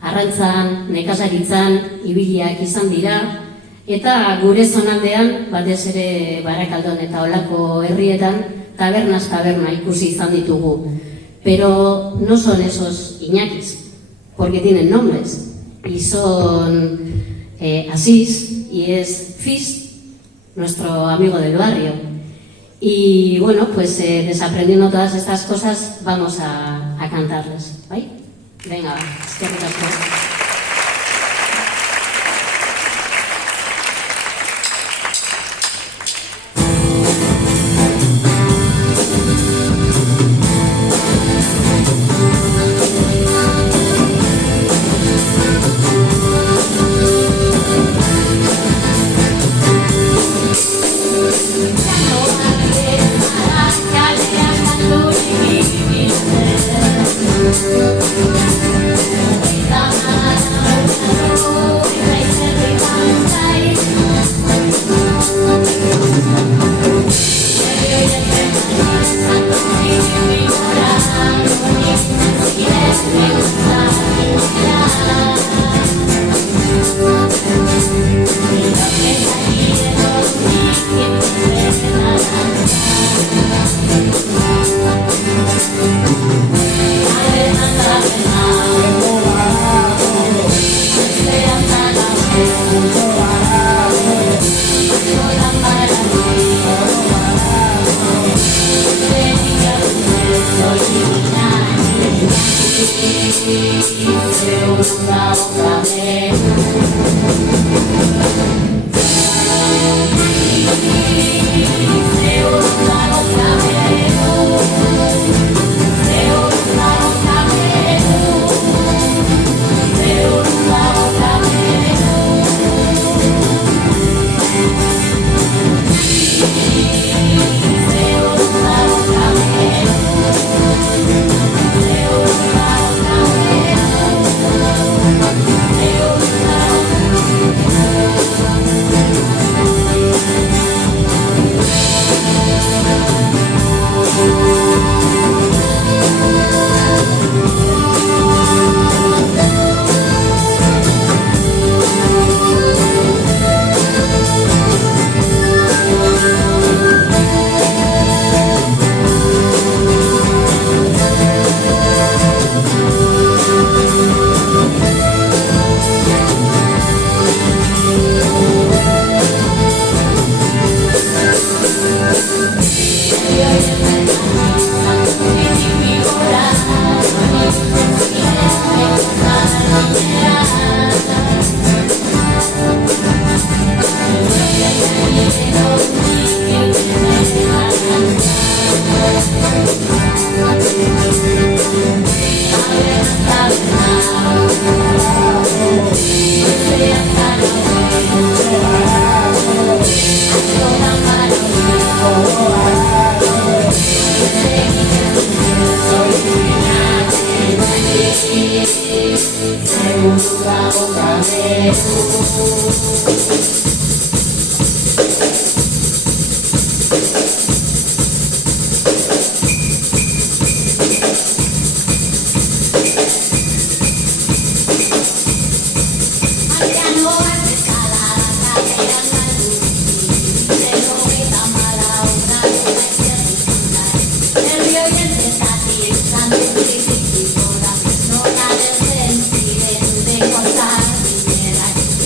arrantzan, nekazaritzan, ibiliak izan dira, eta gure zonaldean, batez ere Barakaldon eta olako herrietan, tabernas taberna ikusi izan ditugu. Pero no son esos Iñakis, porque tienen nombres, y son Asís, y es Fis, nuestro amigo del barrio. Y bueno, pues desaprendiendo todas estas cosas, vamos a cantarles, ¿vale? Venga, eskerrik asko.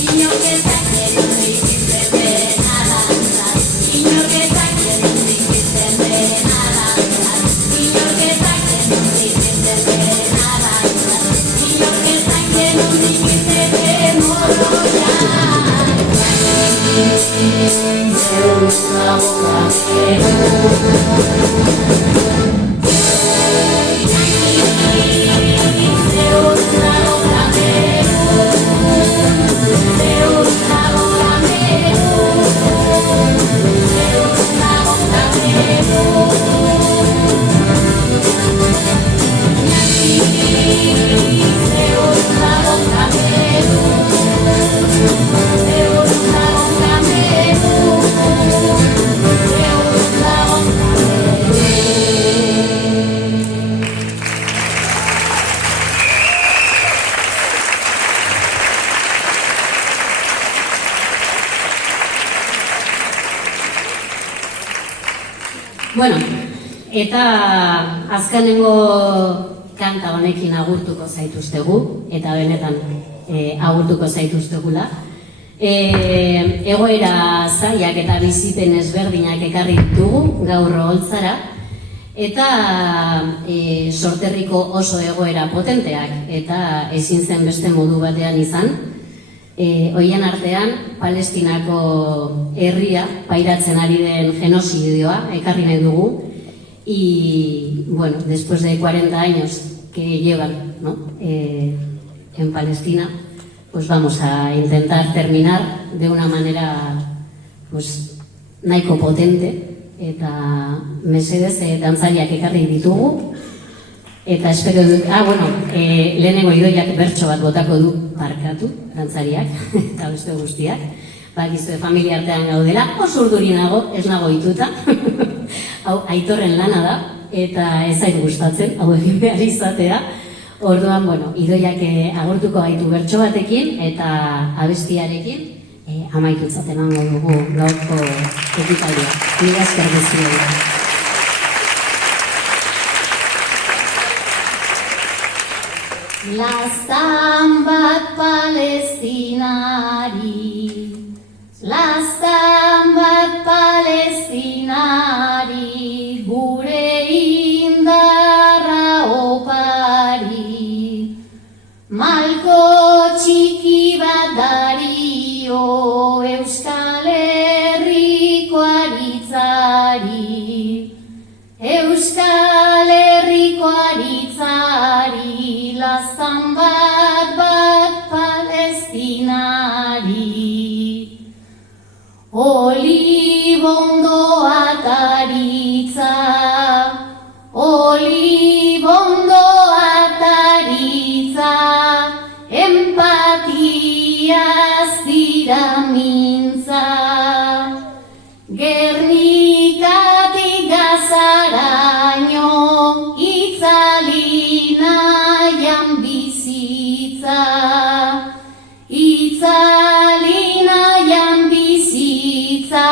Niño que está quiero Bueno, eta azkenengo kanta honekin agurtuko zaituztegu, eta benetan agurtuko zaituztegula. Egoera zailak eta bizipen ezberdinak ekarri ditugu gaur oholtzara, eta sorterriko oso egoera potenteak, eta ezin zen beste modu batean izan. Hoien artean, Palestinako herria pairatzen ari den genozidioa ekarri nahi dugu. Y bueno, después de 40 años que llevan, ¿no? En Palestina, pues vamos a intentar terminar de una manera pues nahiko potente, eta mesedez dantzariak ekarri ditugu, eta espero dut, lehenengo Idoiak bertso bat botako du, barkatu, dantzariak, eta beste guztiak, bakizue familia artean gaudela, oso urduri nago, ez nago ituta, hau Aitorren lana da, eta ez zait gustatzen, hau egin behar izatea. Orduan, Idoiak agurtuko gaitu bertso batekin eta abestiarekin amaitutzat emango dugu gaurko ekitaldia. Mila esker guztioi. Laztan bat Palestinari, laztan bat Palestinari, gure indarra opari, malko txiki bat dario Euskal Herriko aritzari, Euskal Herriko aritzari, laztan bat Palestinari. Olibondoak aritza, olibondoak aritza, empatiaz dira mintza. Gernikatik Gazaraino, itzali nahian bizitza, itzali nahian bizitza,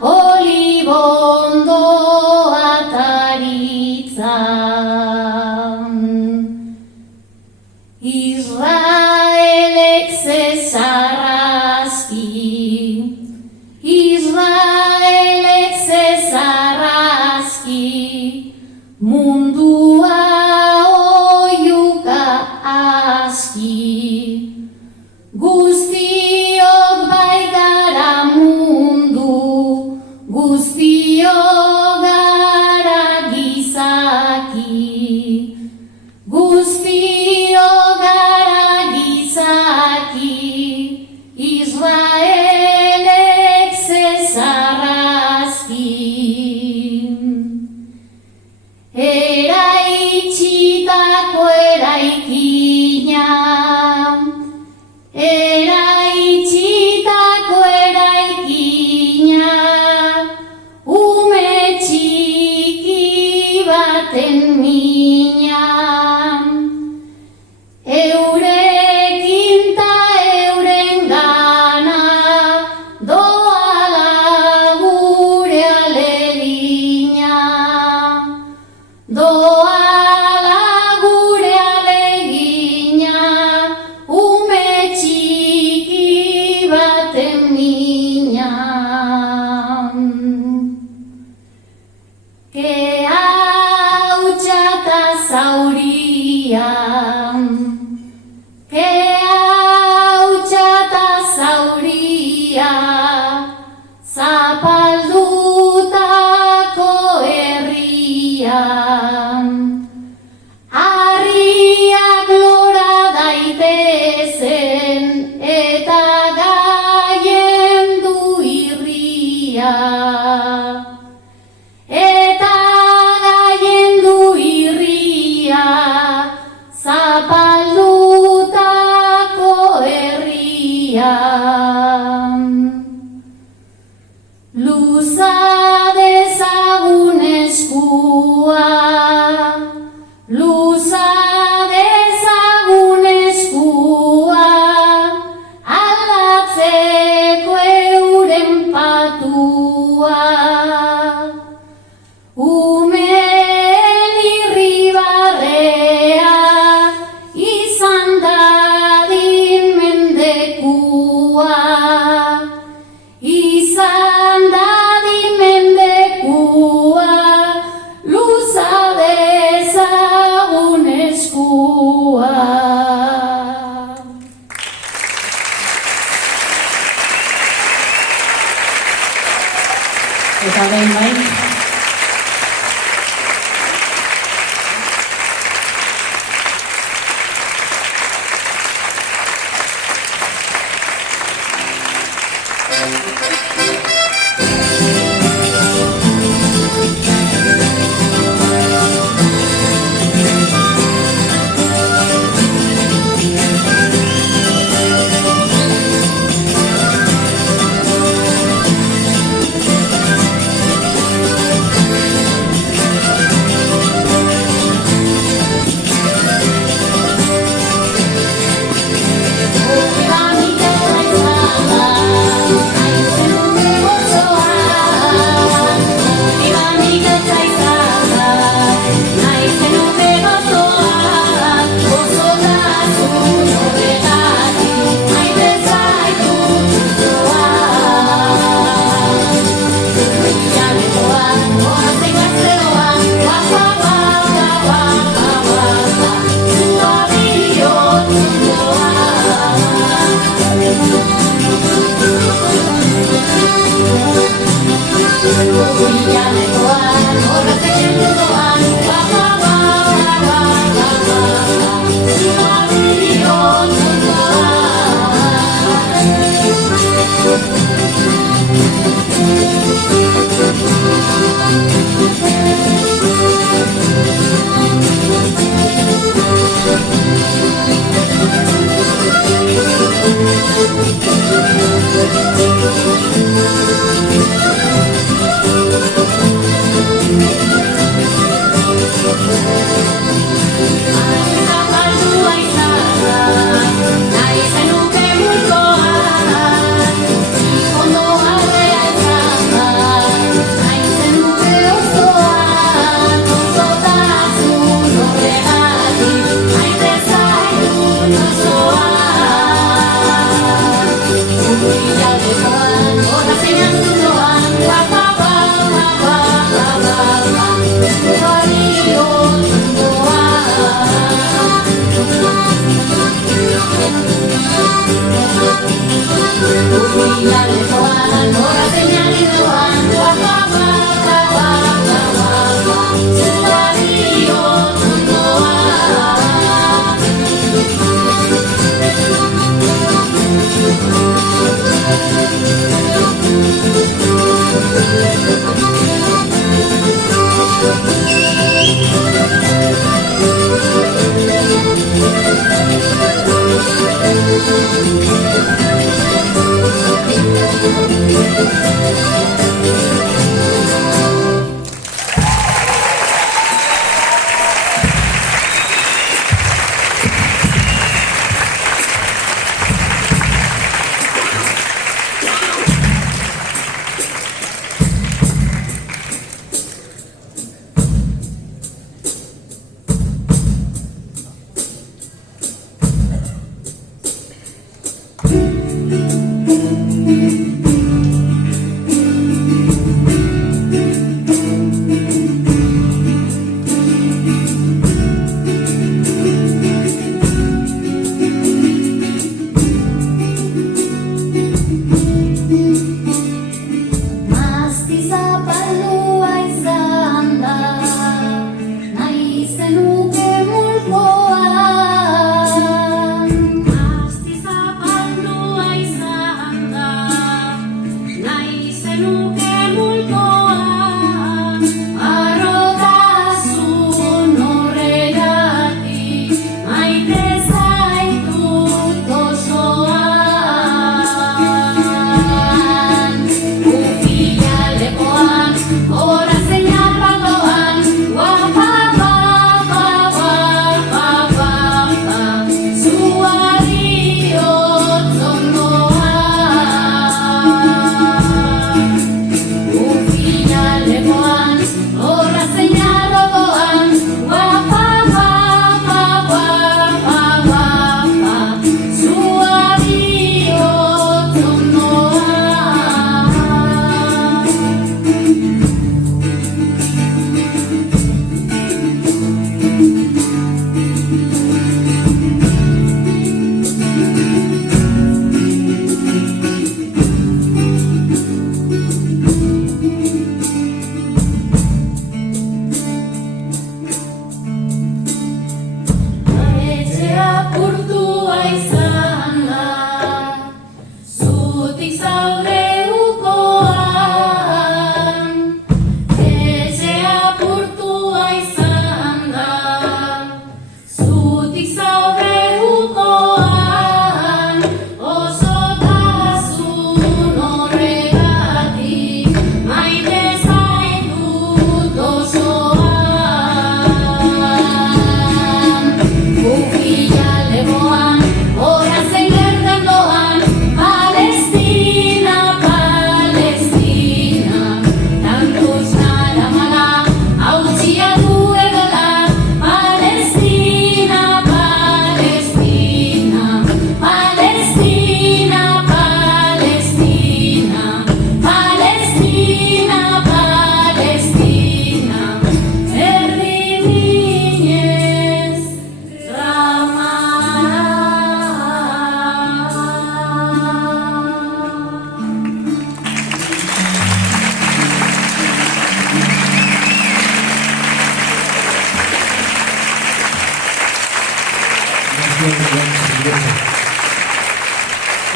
olibondoak aritza. Israelek zezarrazki, Israelek zezarrazki, mundua oiuka aski. Guztiok baikara mundu, guztiok gara gizaki, guztiok gara gizaki, Israelek zezarrazki. Eraitsitako eraikina, behin bai.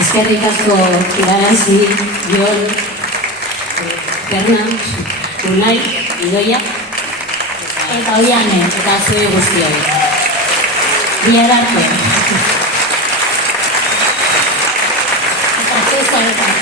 Eskerrik asko Iragazi, Jon, Bernan, Unai, Idoia, eta Oiane, eta zuei guztioi. Bihar arte. Eta